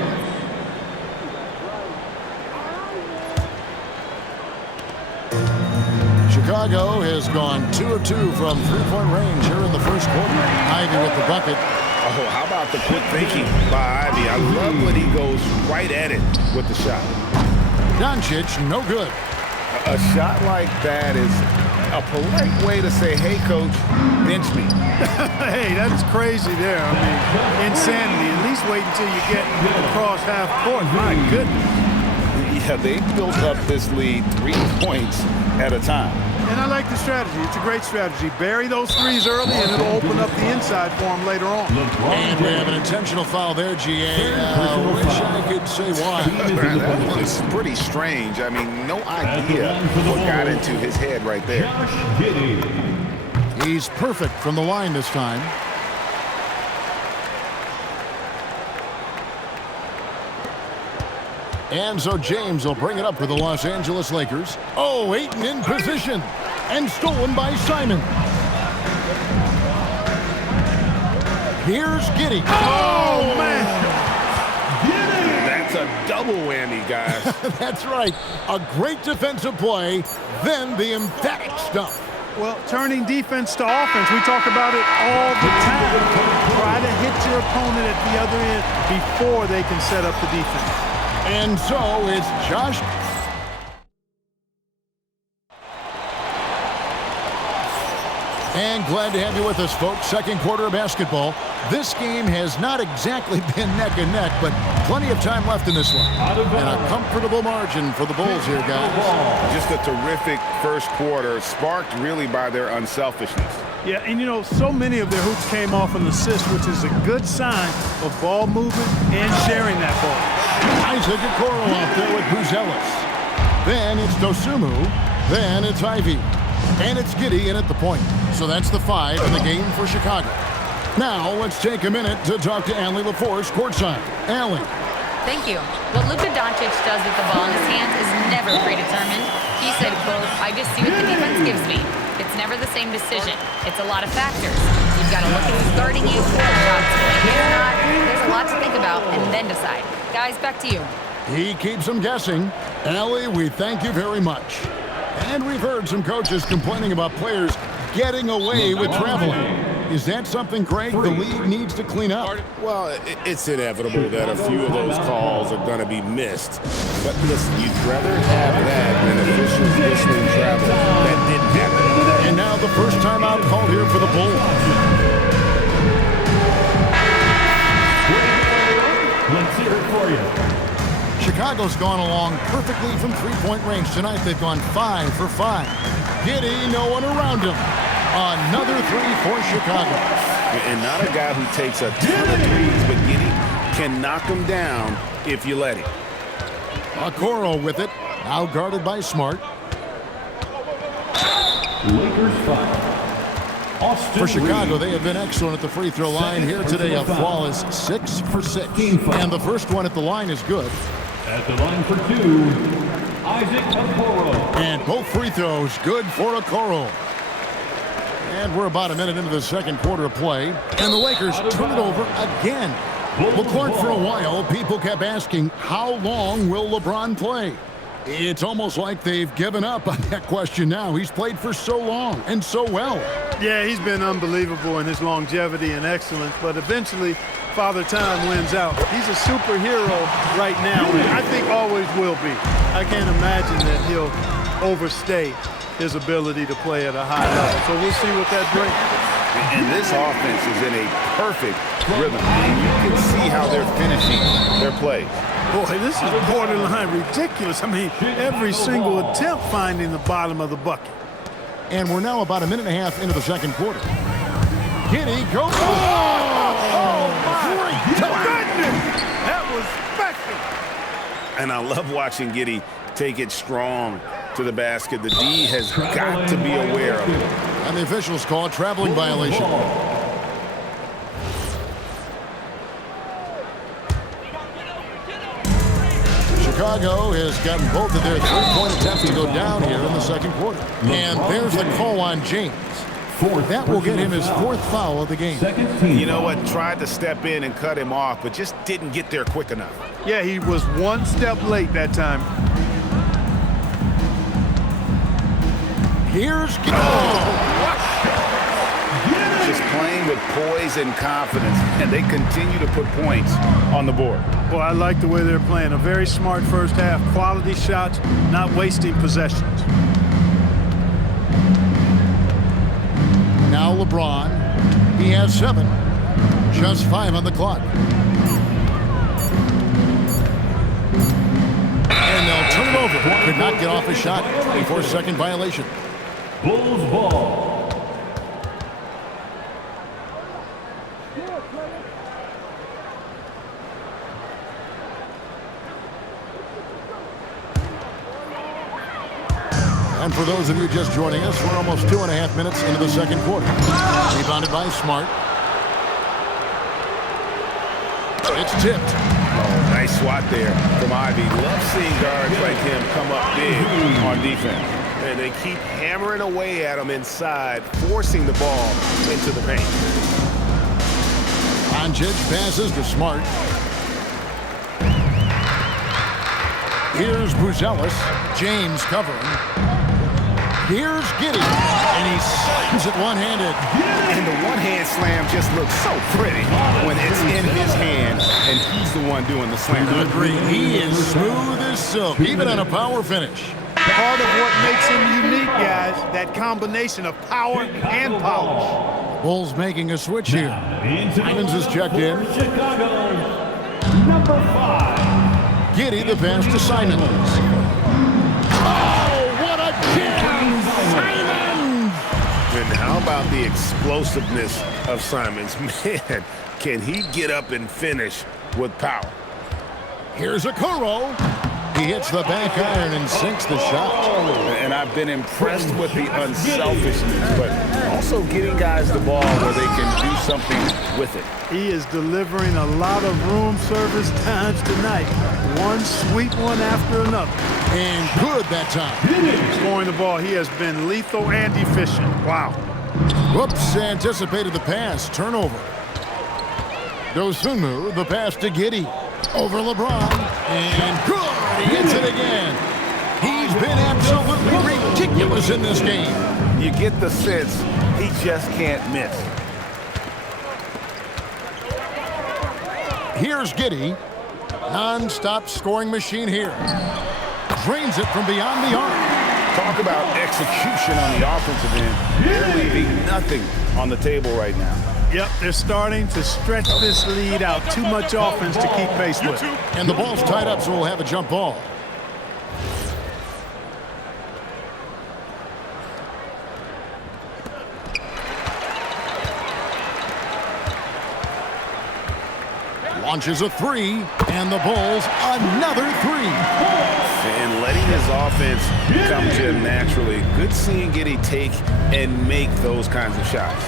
Chicago has gone 2 of 2 from three-point range here in the first quarter. Ivy with the bucket. Oh, how about the quick thinking by Ivy? I love when he goes right at it with the shot. Doncic, no good. A shot like that is a polite way to say, hey, coach, bench me. Hey, that's crazy there. I mean, insanity. At least wait until you get across half court. My goodness. Yeah, they built up this lead 3 points at a time. And I like the strategy. It's a great strategy. Bury those threes early, and it'll open up the inside for them later on. And we have an intentional foul there, GA. Wish I could say why. That was pretty strange. I mean, no idea what got into his head right there. He's perfect from the line this time. And so James will bring it up for the Los Angeles Lakers. Oh, Ayton in position. And stolen by Simon. Here's Giddey. Oh, man. That's a double whammy, guys. That's right. A great defensive play, then the emphatic stuff. Well, turning defense to offense, we talk about it all the time. Try to hit your opponent at the other end before they can set up the defense. And so it's Josh. And glad to have you with us, folks. Second quarter of basketball. This game has not exactly been neck and neck, but plenty of time left in this one. And a comfortable margin for the Bulls here, guys. Just a terrific first quarter, sparked really by their unselfishness. Yeah, and you know, so many of their hoops came off an assist, which is a good sign of ball movement and sharing that ball. Isaac Okoro out there with Buzelis. Then it's Dosumu. Then it's Ivy. And it's Giddey in at the point. So that's the 5 in the game for Chicago. Now let's take a minute to talk to Allie LaForce courtside. Allie. Thank you. What Luka Doncic does with the ball in his hands is never predetermined. He said, quote, I just see what the defense gives me. It's never the same decision. It's a lot of factors. You've got to look at who's guarding you, who the shot's going in or not. There's a lot to think about and then decide. Guys, back to you. He keeps them guessing. Allie, we thank you very much. And we've heard some coaches complaining about players getting away with traveling. Is that something, Greg, the league needs to clean up? Well, it's inevitable that a few of those calls are going to be missed. But listen, you'd rather have that than officials listening travel. That didn't happen. And now the first timeout called here for the Bulls. Let's hear it for you. Chicago's gone along perfectly from three-point range tonight. They've gone 5 for 5. Giddey, no one around him. Another 3 for Chicago. And not a guy who takes a ton of threes, but Giddey can knock them down if you let him. Okoro with it, now guarded by Smart. Lakers 5. For Chicago, they have been excellent at the free throw line here today. A flawless 6 for 6. And the first one at the line is good. At the line for 2, Isaac Okoro. And both free throws good for Okoro. And we're about a minute into the second quarter of play. And the Lakers turn it over again. Well, Clark, for a while, people kept asking, how long will LeBron play? It's almost like they've given up on that question now. He's played for so long and so well. Yeah, he's been unbelievable in his longevity and excellence, but eventually Father Time wins out. He's a superhero right now, and I think always will be. I can't imagine that he'll overstay his ability to play at a high level. So we'll see what that brings. And this offense is in a perfect rhythm. You can see how they're finishing their plays. Boy, this is borderline ridiculous. I mean, every single attempt finding the bottom of the bucket. And we're now about a minute and a half into the second quarter. Giddey goes. Oh my goodness! That was special. And I love watching Giddey take it strong to the basket. The D has got to be aware of it. And the officials call a traveling violation. Chicago has gotten both of their three-point attempts to go down here in the second quarter. And there's the call on James. That will get him his fourth foul of the game. You know what? Tried to step in and cut him off, but just didn't get there quick enough. Yeah, he was one step late that time. Here's just playing with poise and confidence, and they continue to put points on the board. Well, I like the way they're playing. A very smart first half. Quality shots, not wasting possessions. Now LeBron. He has 7. Just 5 on the clock. And they'll turn it over. Could not get off his shot. 24-second violation. Bulls ball. And for those of you just joining us, we're almost 2.5 minutes into the second quarter. Rebounded by Smart. It's tipped. Oh, nice swat there from Ivy. Love seeing guards like him come up big on defense. And they keep hammering away at him inside, forcing the ball into the paint. Doncic passes to Smart. Here's Buzelis. James covering. Here's Giddey, and he slams it one-handed. And the one-hand slam just looks so pretty when it's in his hand, and he's the one doing the slam. Agreed. He is smooth as silk, even on a power finish. Part of what makes him unique, guys, that combination of power and polish. Bulls making a switch here. Simons is checked in. Chicago, number 5. Giddey the pass to Simons. Oh, what a kick! Simons! And how about the explosiveness of Simons? Man, can he get up and finish with power? Here's Okoro. He hits the back iron and sinks the shot. And I've been impressed with the unselfishness, but also getting guys the ball where they can do something with it. He is delivering a lot of room service times tonight. One sweet one after another. And good that time. Scoring the ball, he has been lethal and efficient. Wow. Whoops, anticipated the pass. Turnover. Dosunmu, the pass to Giddey. Over LeBron. And good. He hits it again. He's been absolutely ridiculous in this game. You get the sense he just can't miss. Here's Giddey. Non-stop scoring machine here. Drains it from beyond the arc. Talk about execution on the offensive end. They're leaving nothing on the table right now. Yep, they're starting to stretch this lead out. Too much offense to keep pace with. And the ball's tied up, so we'll have a jump ball. Launches a 3, and the Bulls another 3. And letting his offense come to him naturally. Good seeing Giddey take and make those kinds of shots.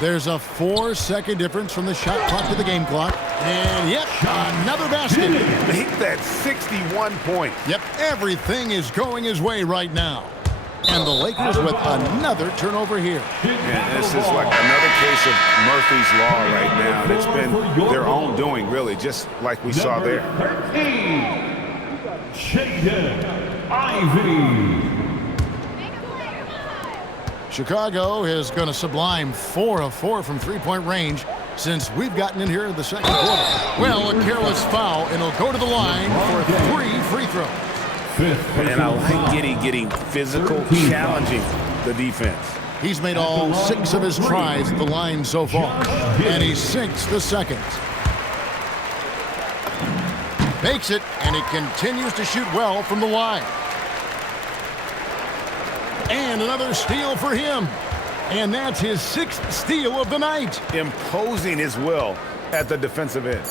There's a 4-second difference from the shot clock to the game clock. And yep, another basket. Make that 61 points. Yep, everything is going his way right now. And the Lakers with another turnover here. And this is like another case of Murphy's Law right now. And it's been their own doing, really, just like we saw there. Jaden Ivey. Chicago is going to sublime 4 of 4 from three-point range since we've gotten in here in the second quarter. Well, a careless foul, and he'll go to the line for 3 free throws. And I like getting physical, challenging the defense. He's made all 6 of his tries at the line so far, and he sinks the second. Makes it, and he continues to shoot well from the line. And another steal for him. And that's his 6th steal of the night. Imposing his will at the defensive end.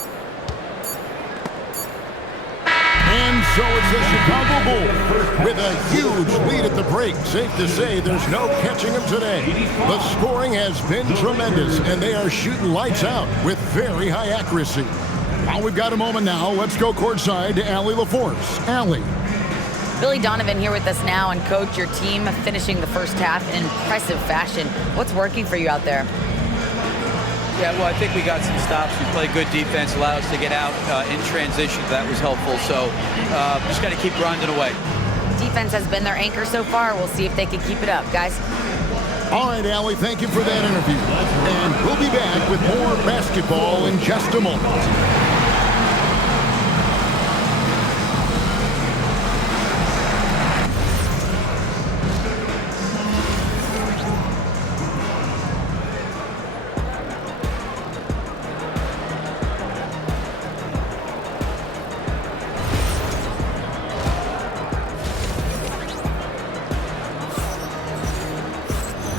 And so it's the Chicago Bulls with a huge lead at the break. Safe to say there's no catching them today. The scoring has been tremendous, and they are shooting lights out with very high accuracy. While we've got a moment now, let's go courtside to Allie LaForce. Allie. Billy Donovan here with us now, and Coach, your team finishing the first half in impressive fashion. What's working for you out there? Yeah, well, I think we got some stops. We played good defense, allowed us to get out in transition. That was helpful. So just got to keep grinding away. Defense has been their anchor so far. We'll see if they can keep it up, guys. All right, Allie, thank you for that interview. And we'll be back with more basketball in just a moment.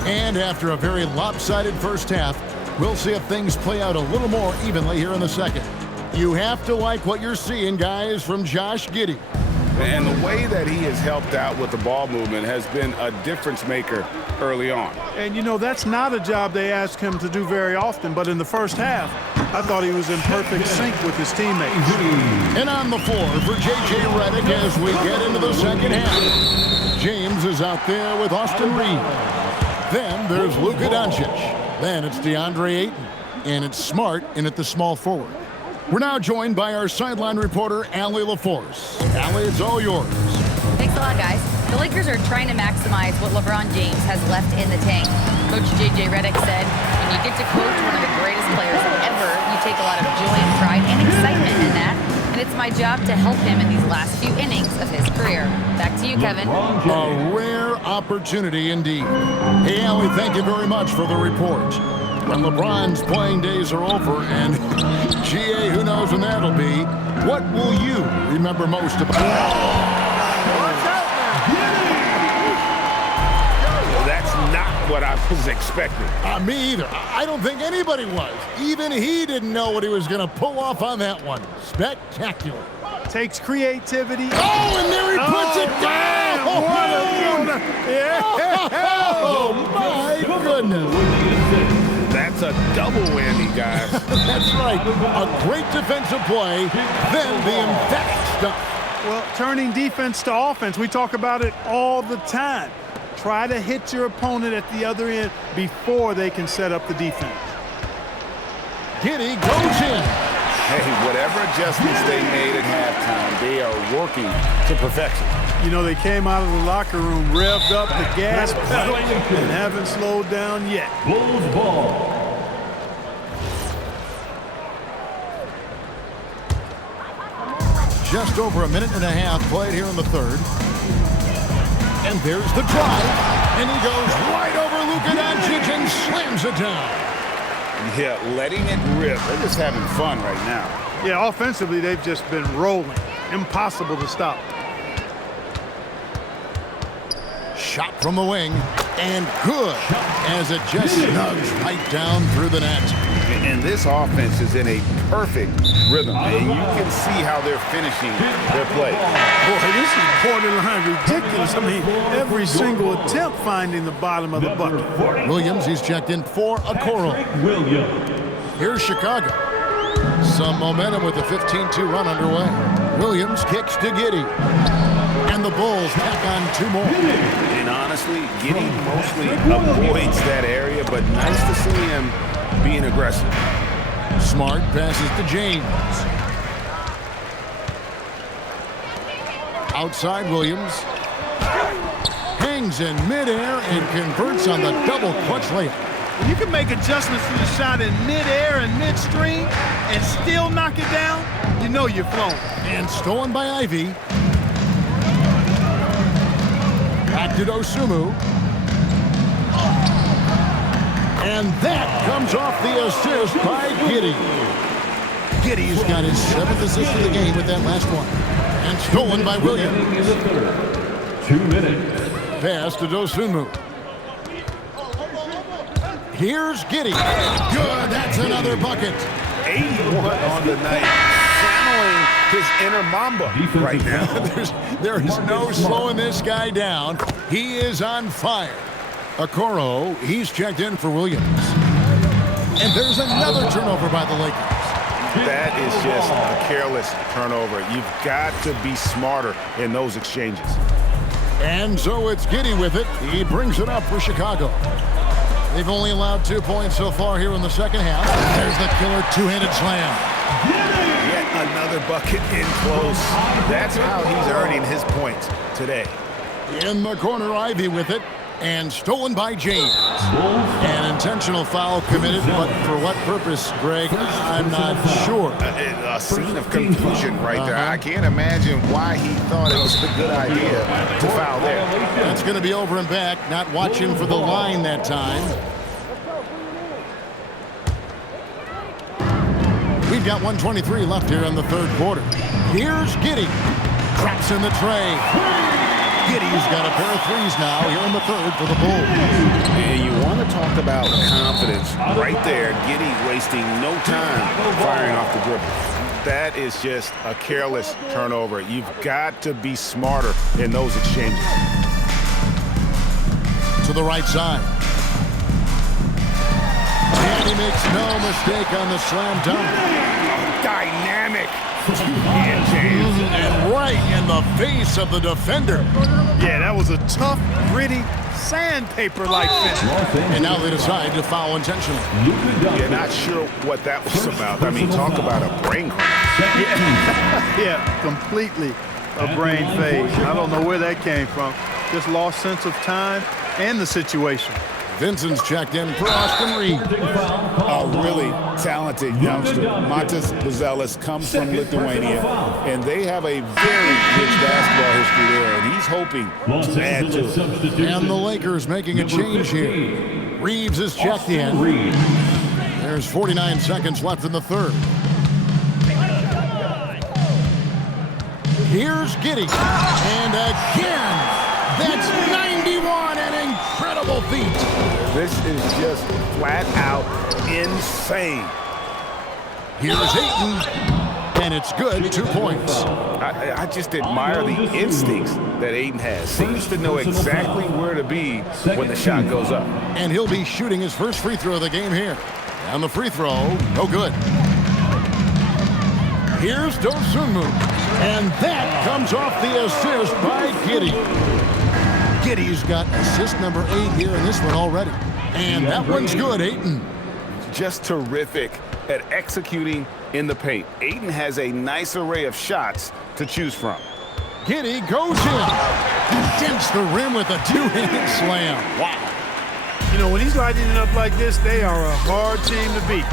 And after a very lopsided first half, we'll see if things play out a little more evenly here in the second. You have to like what you're seeing, guys, from Josh Giddey. And the way that he has helped out with the ball movement has been a difference maker early on. And, you know, that's not a job they ask him to do very often, but in the first half, I thought he was in perfect sync with his teammates. And on the floor for J.J. Redick as we get into the second half. James is out there with Austin Reed. Then there's Luka Doncic. Then it's DeAndre Ayton. And it's Smart in at the small forward. We're now joined by our sideline reporter, Allie LaForce. Allie, it's all yours. Thanks a lot, guys. The Lakers are trying to maximize what LeBron James has left in the tank. Coach J.J. Redick said, when you get to coach one of the greatest players ever, you take a lot of joy and pride and excitement in that. And it's my job to help him in these last few innings of his career. Back to you, Kevin. A rare opportunity indeed. Hey, Allie, thank you very much for the report. When LeBron's playing days are over, and GA, who knows when that'll be, what will you remember most about Well, that's not what I was expecting. me either. I don't think anybody was. Even he didn't know what he was going to pull off on that one. Spectacular. Takes creativity. Oh, and there he puts it down! Oh, my goodness. That's a double whammy, guys. That's right. A great defensive play, then the emphatic stuff. Well, turning defense to offense, we talk about it all the time. Try to hit your opponent at the other end before they can set up the defense. Giddey goes in. Hey, whatever adjustments they made at halftime, they are working to perfection. You know, they came out of the locker room, revved up the gas pedal, and haven't slowed down yet. Bulls ball. Just over a minute and a half played here in the third. And there's the drive. And he goes right over Luka Doncic and slams it down. Yeah, letting it rip. They're just having fun right now. Yeah, offensively, they've just been rolling. Impossible to stop. Shot from the wing, and good, as it just snugs right down through the net. And this offense is in a perfect rhythm, and you can see how they're finishing their play. Boy, this is borderline ridiculous. I mean, every single attempt finding the bottom of the bucket. Williams, he's checked in for Okoro. Here's Chicago. Some momentum with the 15-2 run underway. Williams kicks to Giddey. And the Bulls tack on 2 more. And honestly, Giddey mostly avoids that area, but nice to see him being aggressive. Smart passes to James. Outside Williams. Hangs in midair and converts on the double clutch layup. You can make adjustments to the shot in midair and midstream and still knock it down. You know you're flown. And stolen by Ivy. Back to Dosunmu. And that comes off the assist by Giddey. Giddey's got his 7th assist of the game with that last one. And stolen by Williams. 2 minutes. Pass to Dosunmu. Here's Giddey. Good, that's another bucket. 81 on the night. Channeling his inner Mamba right now. There is no slowing this guy down. He is on fire. Okoro, he's checked in for Williams. And there's another turnover by the Lakers. That is just a careless turnover. You've got to be smarter in those exchanges. And so it's Giddey with it. He brings it up for Chicago. They've only allowed 2 points so far here in the second half. There's the killer two-handed slam. Yet another bucket in close. That's how he's earning his points today. In the corner, Ivy with it. And stolen by James. An intentional foul committed, but for what purpose, Greg? I'm not sure. A scene of confusion right there. I can't imagine why he thought it was a good idea to foul there. That's going to be over and back. Not watching for the line that time. We've got 1:23 left here in the third quarter. Here's Giddey. Drops in the tray. Giddey's got a pair of threes now here in the third for the Bulls. And you want to talk about confidence right there. Giddey wasting no time firing off the dribble. That is just a careless turnover. You've got to be smarter in those exchanges. To the right side. And he makes no mistake on the slam dunk. Dynamic. And right in the face of the defender. Yeah, that was a tough, gritty, sandpaper-like finish. And now they decide to foul intentionally. You're not sure what that was about. I mean, talk about a brain crash. Yeah, completely a brain fade. I don't know where that came from. Just lost sense of time and the situation. Vincent's checked in for Austin Reed. A really talented youngster. Matas Buzelis comes from Lithuania, and they have a very rich basketball history there, and he's hoping to add to it. And the Lakers making a change here. Reeves is checked in. There's 49 seconds left in the third. Here's Giddey. And again, that's 91, an incredible feat. This is just flat out insane. Here's Ayton, and it's good, 2 points. I just admire the instincts that Ayton has. Seems to know exactly where to be when the shot goes up. And he'll be shooting his first free throw of the game here. And the free throw, no good. Here's Dosunmu, and that comes off the assist by Giddey. Giddey's got assist number 8 here in this one already. And that one's good, Ayton. Just terrific at executing in the paint. Ayton has a nice array of shots to choose from. Giddey goes in. Against the rim with a two-handed slam. Wow. You know, when he's lighting it up like this, they are a hard team to beat.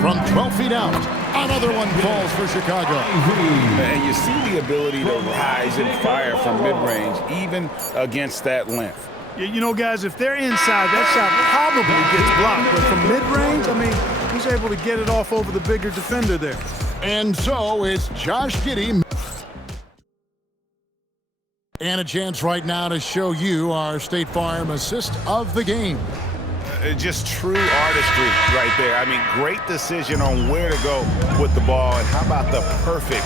From 12 feet out, another one falls for Chicago. And you see the ability to rise and fire from mid-range, even against that length. You know, guys, if they're inside, that shot probably gets blocked. But from mid-range, I mean, he's able to get it off over the bigger defender there. And so it's Josh Giddey. And a chance right now to show you our State Farm assist of the game. Just true artistry right there. I mean, great decision on where to go with the ball. And how about the perfect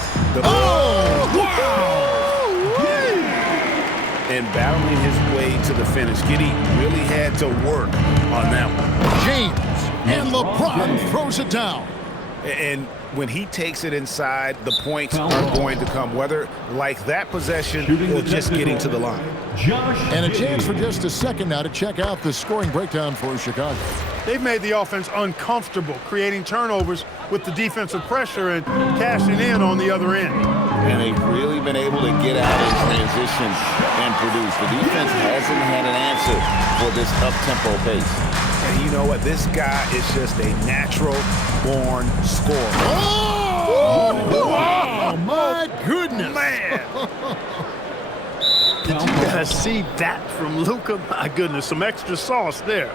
and battling his way to the finish. Giddey really had to work on that one. James and LeBron throws it down. And when he takes it inside, the points are going to come, whether like that possession or just getting to the line. And a chance for just a second now to check out the scoring breakdown for Chicago. They've made the offense uncomfortable, creating turnovers with the defensive pressure and cashing in on the other end. And they've really been able to get out in transition and produce. The defense hasn't had an answer for this up-tempo pace. And you know what? This guy is just a natural-born scorer. Oh, my goodness. Man. Did you guys see that from Luka? My goodness, some extra sauce there.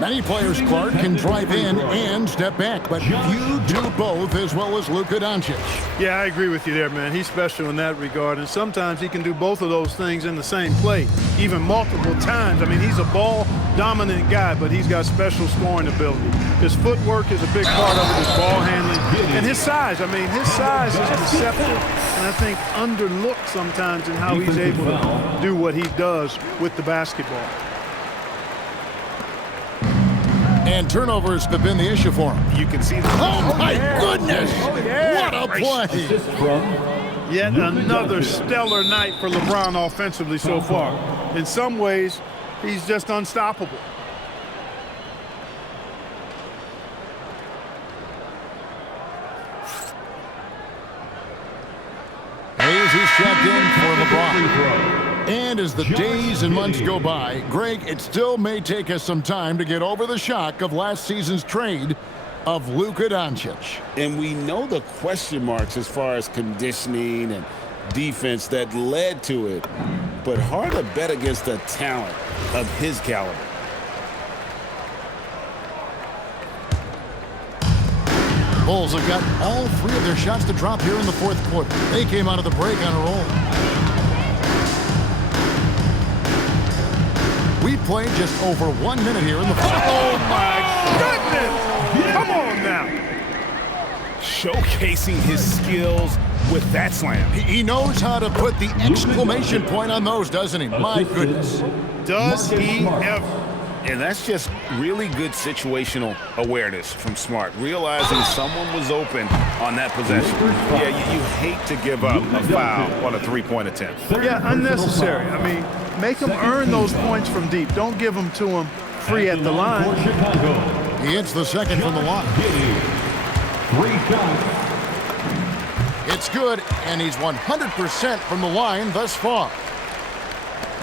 Many players, Clark, can drive in and step back, but few do both as well as Luka Doncic. Yeah, I agree with you there, man. He's special in that regard, and sometimes he can do both of those things in the same play, even multiple times. I mean, he's a ball-dominant guy, but he's got special scoring ability. His footwork is a big part of it, his ball handling, and his size. I mean, his size is deceptive, and I think underlooked sometimes in how he's able to do what he does with the basketball. And turnovers have been the issue for him. You can see the Oh, my goodness! What a play! Yet another stellar night for LeBron offensively so far. In some ways, he's just unstoppable. Hayes is checked in for LeBron. And as the days and months go by, Greg, it still may take us some time to get over the shock of last season's trade of Luka Doncic. And we know the question marks as far as conditioning and defense that led to it, but hard to bet against the talent of his caliber. Bulls have got all three of their shots to drop here in the fourth quarter. They came out of the break on a roll. We played just over 1 minute here in the fourth. Oh, my goodness! Come on now. Showcasing his skills with that slam. He knows how to put the exclamation point on those, doesn't he? My goodness. Does he ever? And that's just really good situational awareness from Smart, realizing someone was open on that possession. Yeah, you hate to give up a foul on a three-point attempt. Yeah, unnecessary. I mean, make them earn those points from deep. Don't give them to them free at the line. He hits the second from the line. 3 shots. It's good, and he's 100% from the line thus far.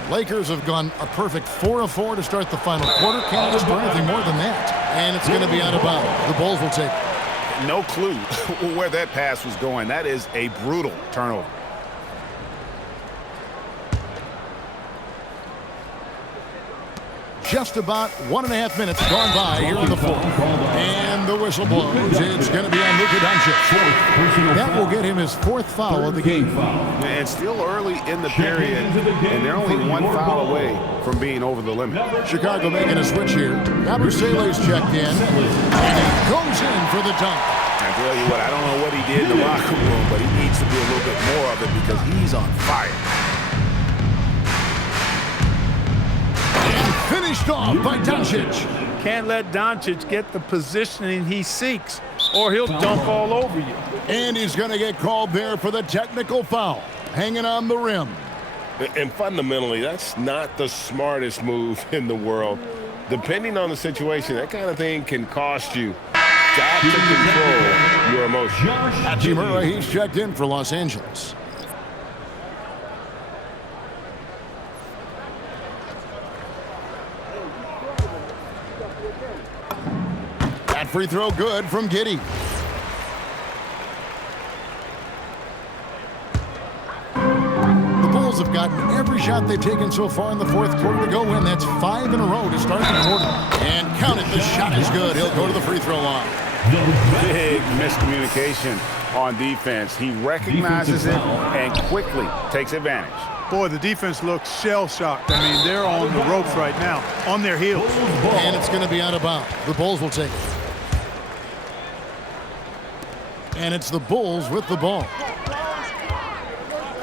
Lakers have gone a perfect 4 of 4 to start the final quarter. Can't ask for anything more than that. And it's going to be out of bounds. The Bulls will take it. No clue where that pass was going. That is a brutal turnover. Just about 1.5 minutes gone by here in the fourth. And the whistle blows. It's going to be on Luka Doncic. That will get him his 4th foul of the game. And still early in the period, and they're only 1 foul away from being over the limit. Chicago making a switch here. Yabusele's checked in. And he goes in for the dunk. I tell you what, I don't know what he did in the locker room, but he needs to do a little bit more of it because he's on fire. Finished off by Doncic. Can't let Doncic get the positioning he seeks, or he'll dunk all over you. And he's going to get called there for the technical foul, hanging on the rim. And fundamentally, that's not the smartest move in the world. Depending on the situation, that kind of thing can cost you. Got to control your emotions. Hachimura, he's checked in for Los Angeles. That free throw good from Giddey. The Bulls have gotten every shot they've taken so far in the fourth quarter to go in. That's 5 in a row to start the quarter. And count it, the shot is good. He'll go to the free throw line. Big miscommunication on defense. He recognizes it and quickly takes advantage. Boy, the defense looks shell-shocked. I mean, they're on the ropes right now, on their heels. And it's going to be out of bounds. The Bulls will take it. And it's the Bulls with the ball.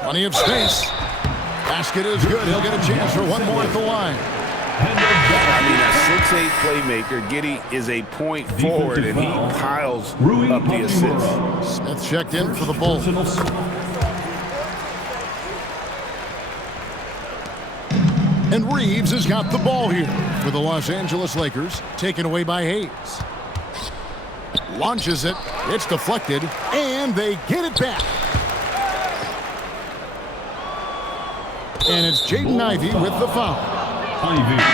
Plenty of space. Basket is good. He'll get a chance for one more at the line. I mean, a 6'8" playmaker. Giddey is a point forward, and he piles up the assists. Smith checked in for the Bulls. And Reeves has got the ball here for the Los Angeles Lakers, taken away by Hayes. Launches it. It's deflected. And they get it back. And it's Jaden Ivey with the foul.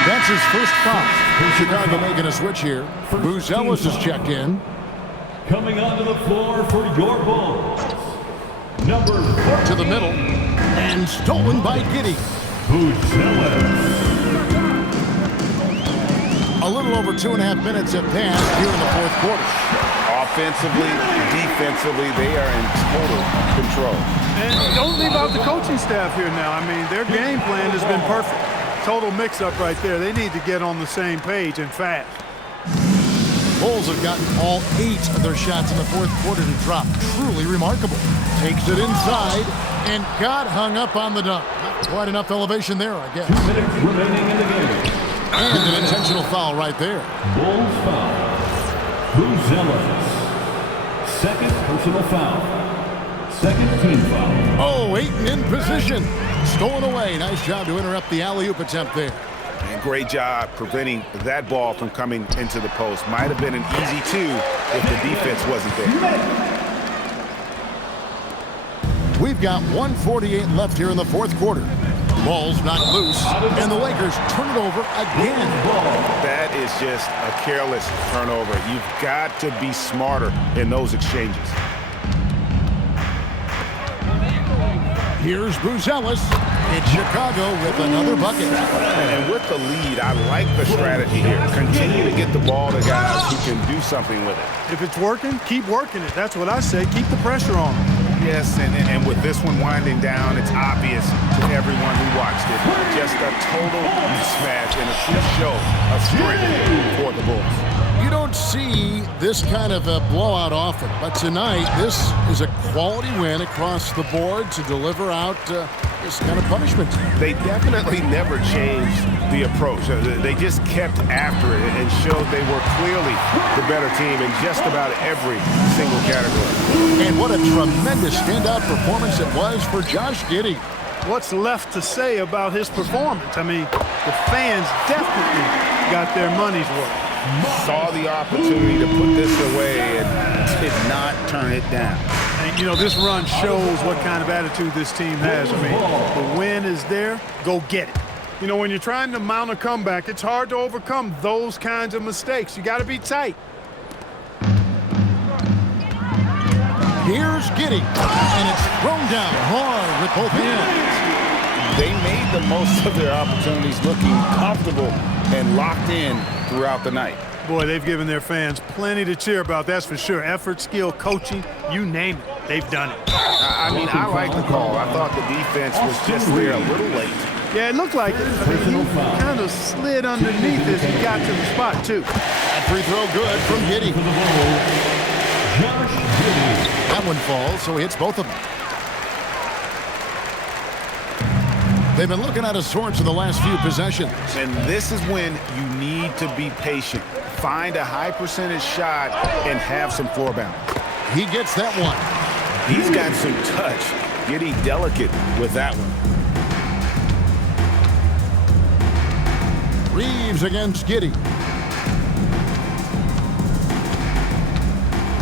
That's his first foul. Chicago making a switch here. Booz Ellis has checked in. Coming onto the floor for your Bulls, number 14. To the middle. And stolen by Giddey. Booz Ellis. A little over 2.5 minutes have passed here in the fourth quarter. Offensively, defensively, they are in total control. And don't leave out the coaching staff here now. I mean, their game plan has been perfect. Total mix-up right there. They need to get on the same page and fast. Bulls have gotten all 8 of their shots in the fourth quarter to drop. Truly remarkable. Takes it inside and got hung up on the dunk. Not quite enough elevation there, I guess. 2 minutes remaining in the game. And an intentional foul right there. Bulls foul. Booz Ellis. Second personal foul. Second team foul. Oh, Ayton in position. Stolen away. Nice job to interrupt the alley-oop attempt there. And great job preventing that ball from coming into the post. Might have been an easy 2 if the defense wasn't there. We've got 1:48 left here in the fourth quarter. Ball's knocked loose, and the Lakers turn it over again. That is just a careless turnover. You've got to be smarter in those exchanges. Here's Booz Ellis in Chicago with another bucket. And with the lead, I like the strategy here. Continue to get the ball to guys who can do something with it. If it's working, keep working it. That's what I say. Keep the pressure on. Yes, and with this one winding down, it's obvious to everyone who watched it. Just a total mismatch and a true show of strength for the Bulls. You don't see this kind of a blowout often, but tonight this is a quality win across the board to deliver out this kind of punishment. They definitely never changed the approach. They just kept after it and showed they were clearly the better team in just about every single category. And what a tremendous standout performance it was for Josh Giddey. What's left to say about his performance? I mean, the fans definitely got their money's worth. Saw the opportunity to put this away and did not turn it down. And, you know, this run shows what kind of attitude this team has. I mean, the win is there. Go get it. You know, when you're trying to mount a comeback, it's hard to overcome those kinds of mistakes. You got to be tight. Here's Giddey, and it's thrown down hard with both hands. They made the most of their opportunities, looking comfortable and locked in throughout the night. Boy, they've given their fans plenty to cheer about, that's for sure. Effort, skill, coaching, you name it, they've done it. I mean, I like the call. I thought the defense was just there a little late. Yeah, it looked like it. I mean, he kind of slid underneath as he got to the spot, too. That free throw good from Giddey. That one falls, so he hits both of them. They've been looking at a source in the last few possessions. And this is when you need to be patient. Find a high percentage shot and have some floor balance. He gets that one. He's got some touch. Giddey delicate with that one. Reeves against Giddey.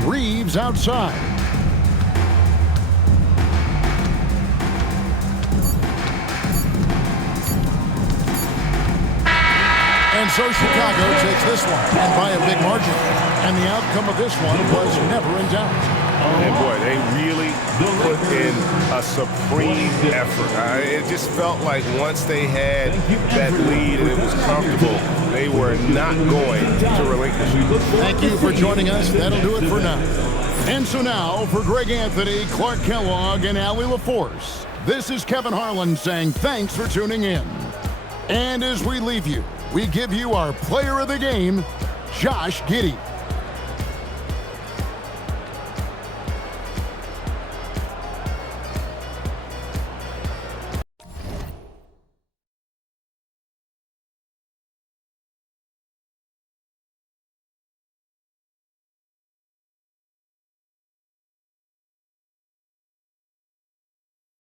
Reeves outside. And so Chicago takes this one, and by a big margin. And the outcome of this one was never in doubt. And boy, they really put in a supreme effort. It just felt like once they had that lead and it was comfortable, they were not going to relinquish it. Thank you for joining us. That'll do it for now. And so now, for Greg Anthony, Clark Kellogg, and Allie LaForce, this is Kevin Harlan saying thanks for tuning in. And as we leave you, we give you our player of the game, Josh Giddey.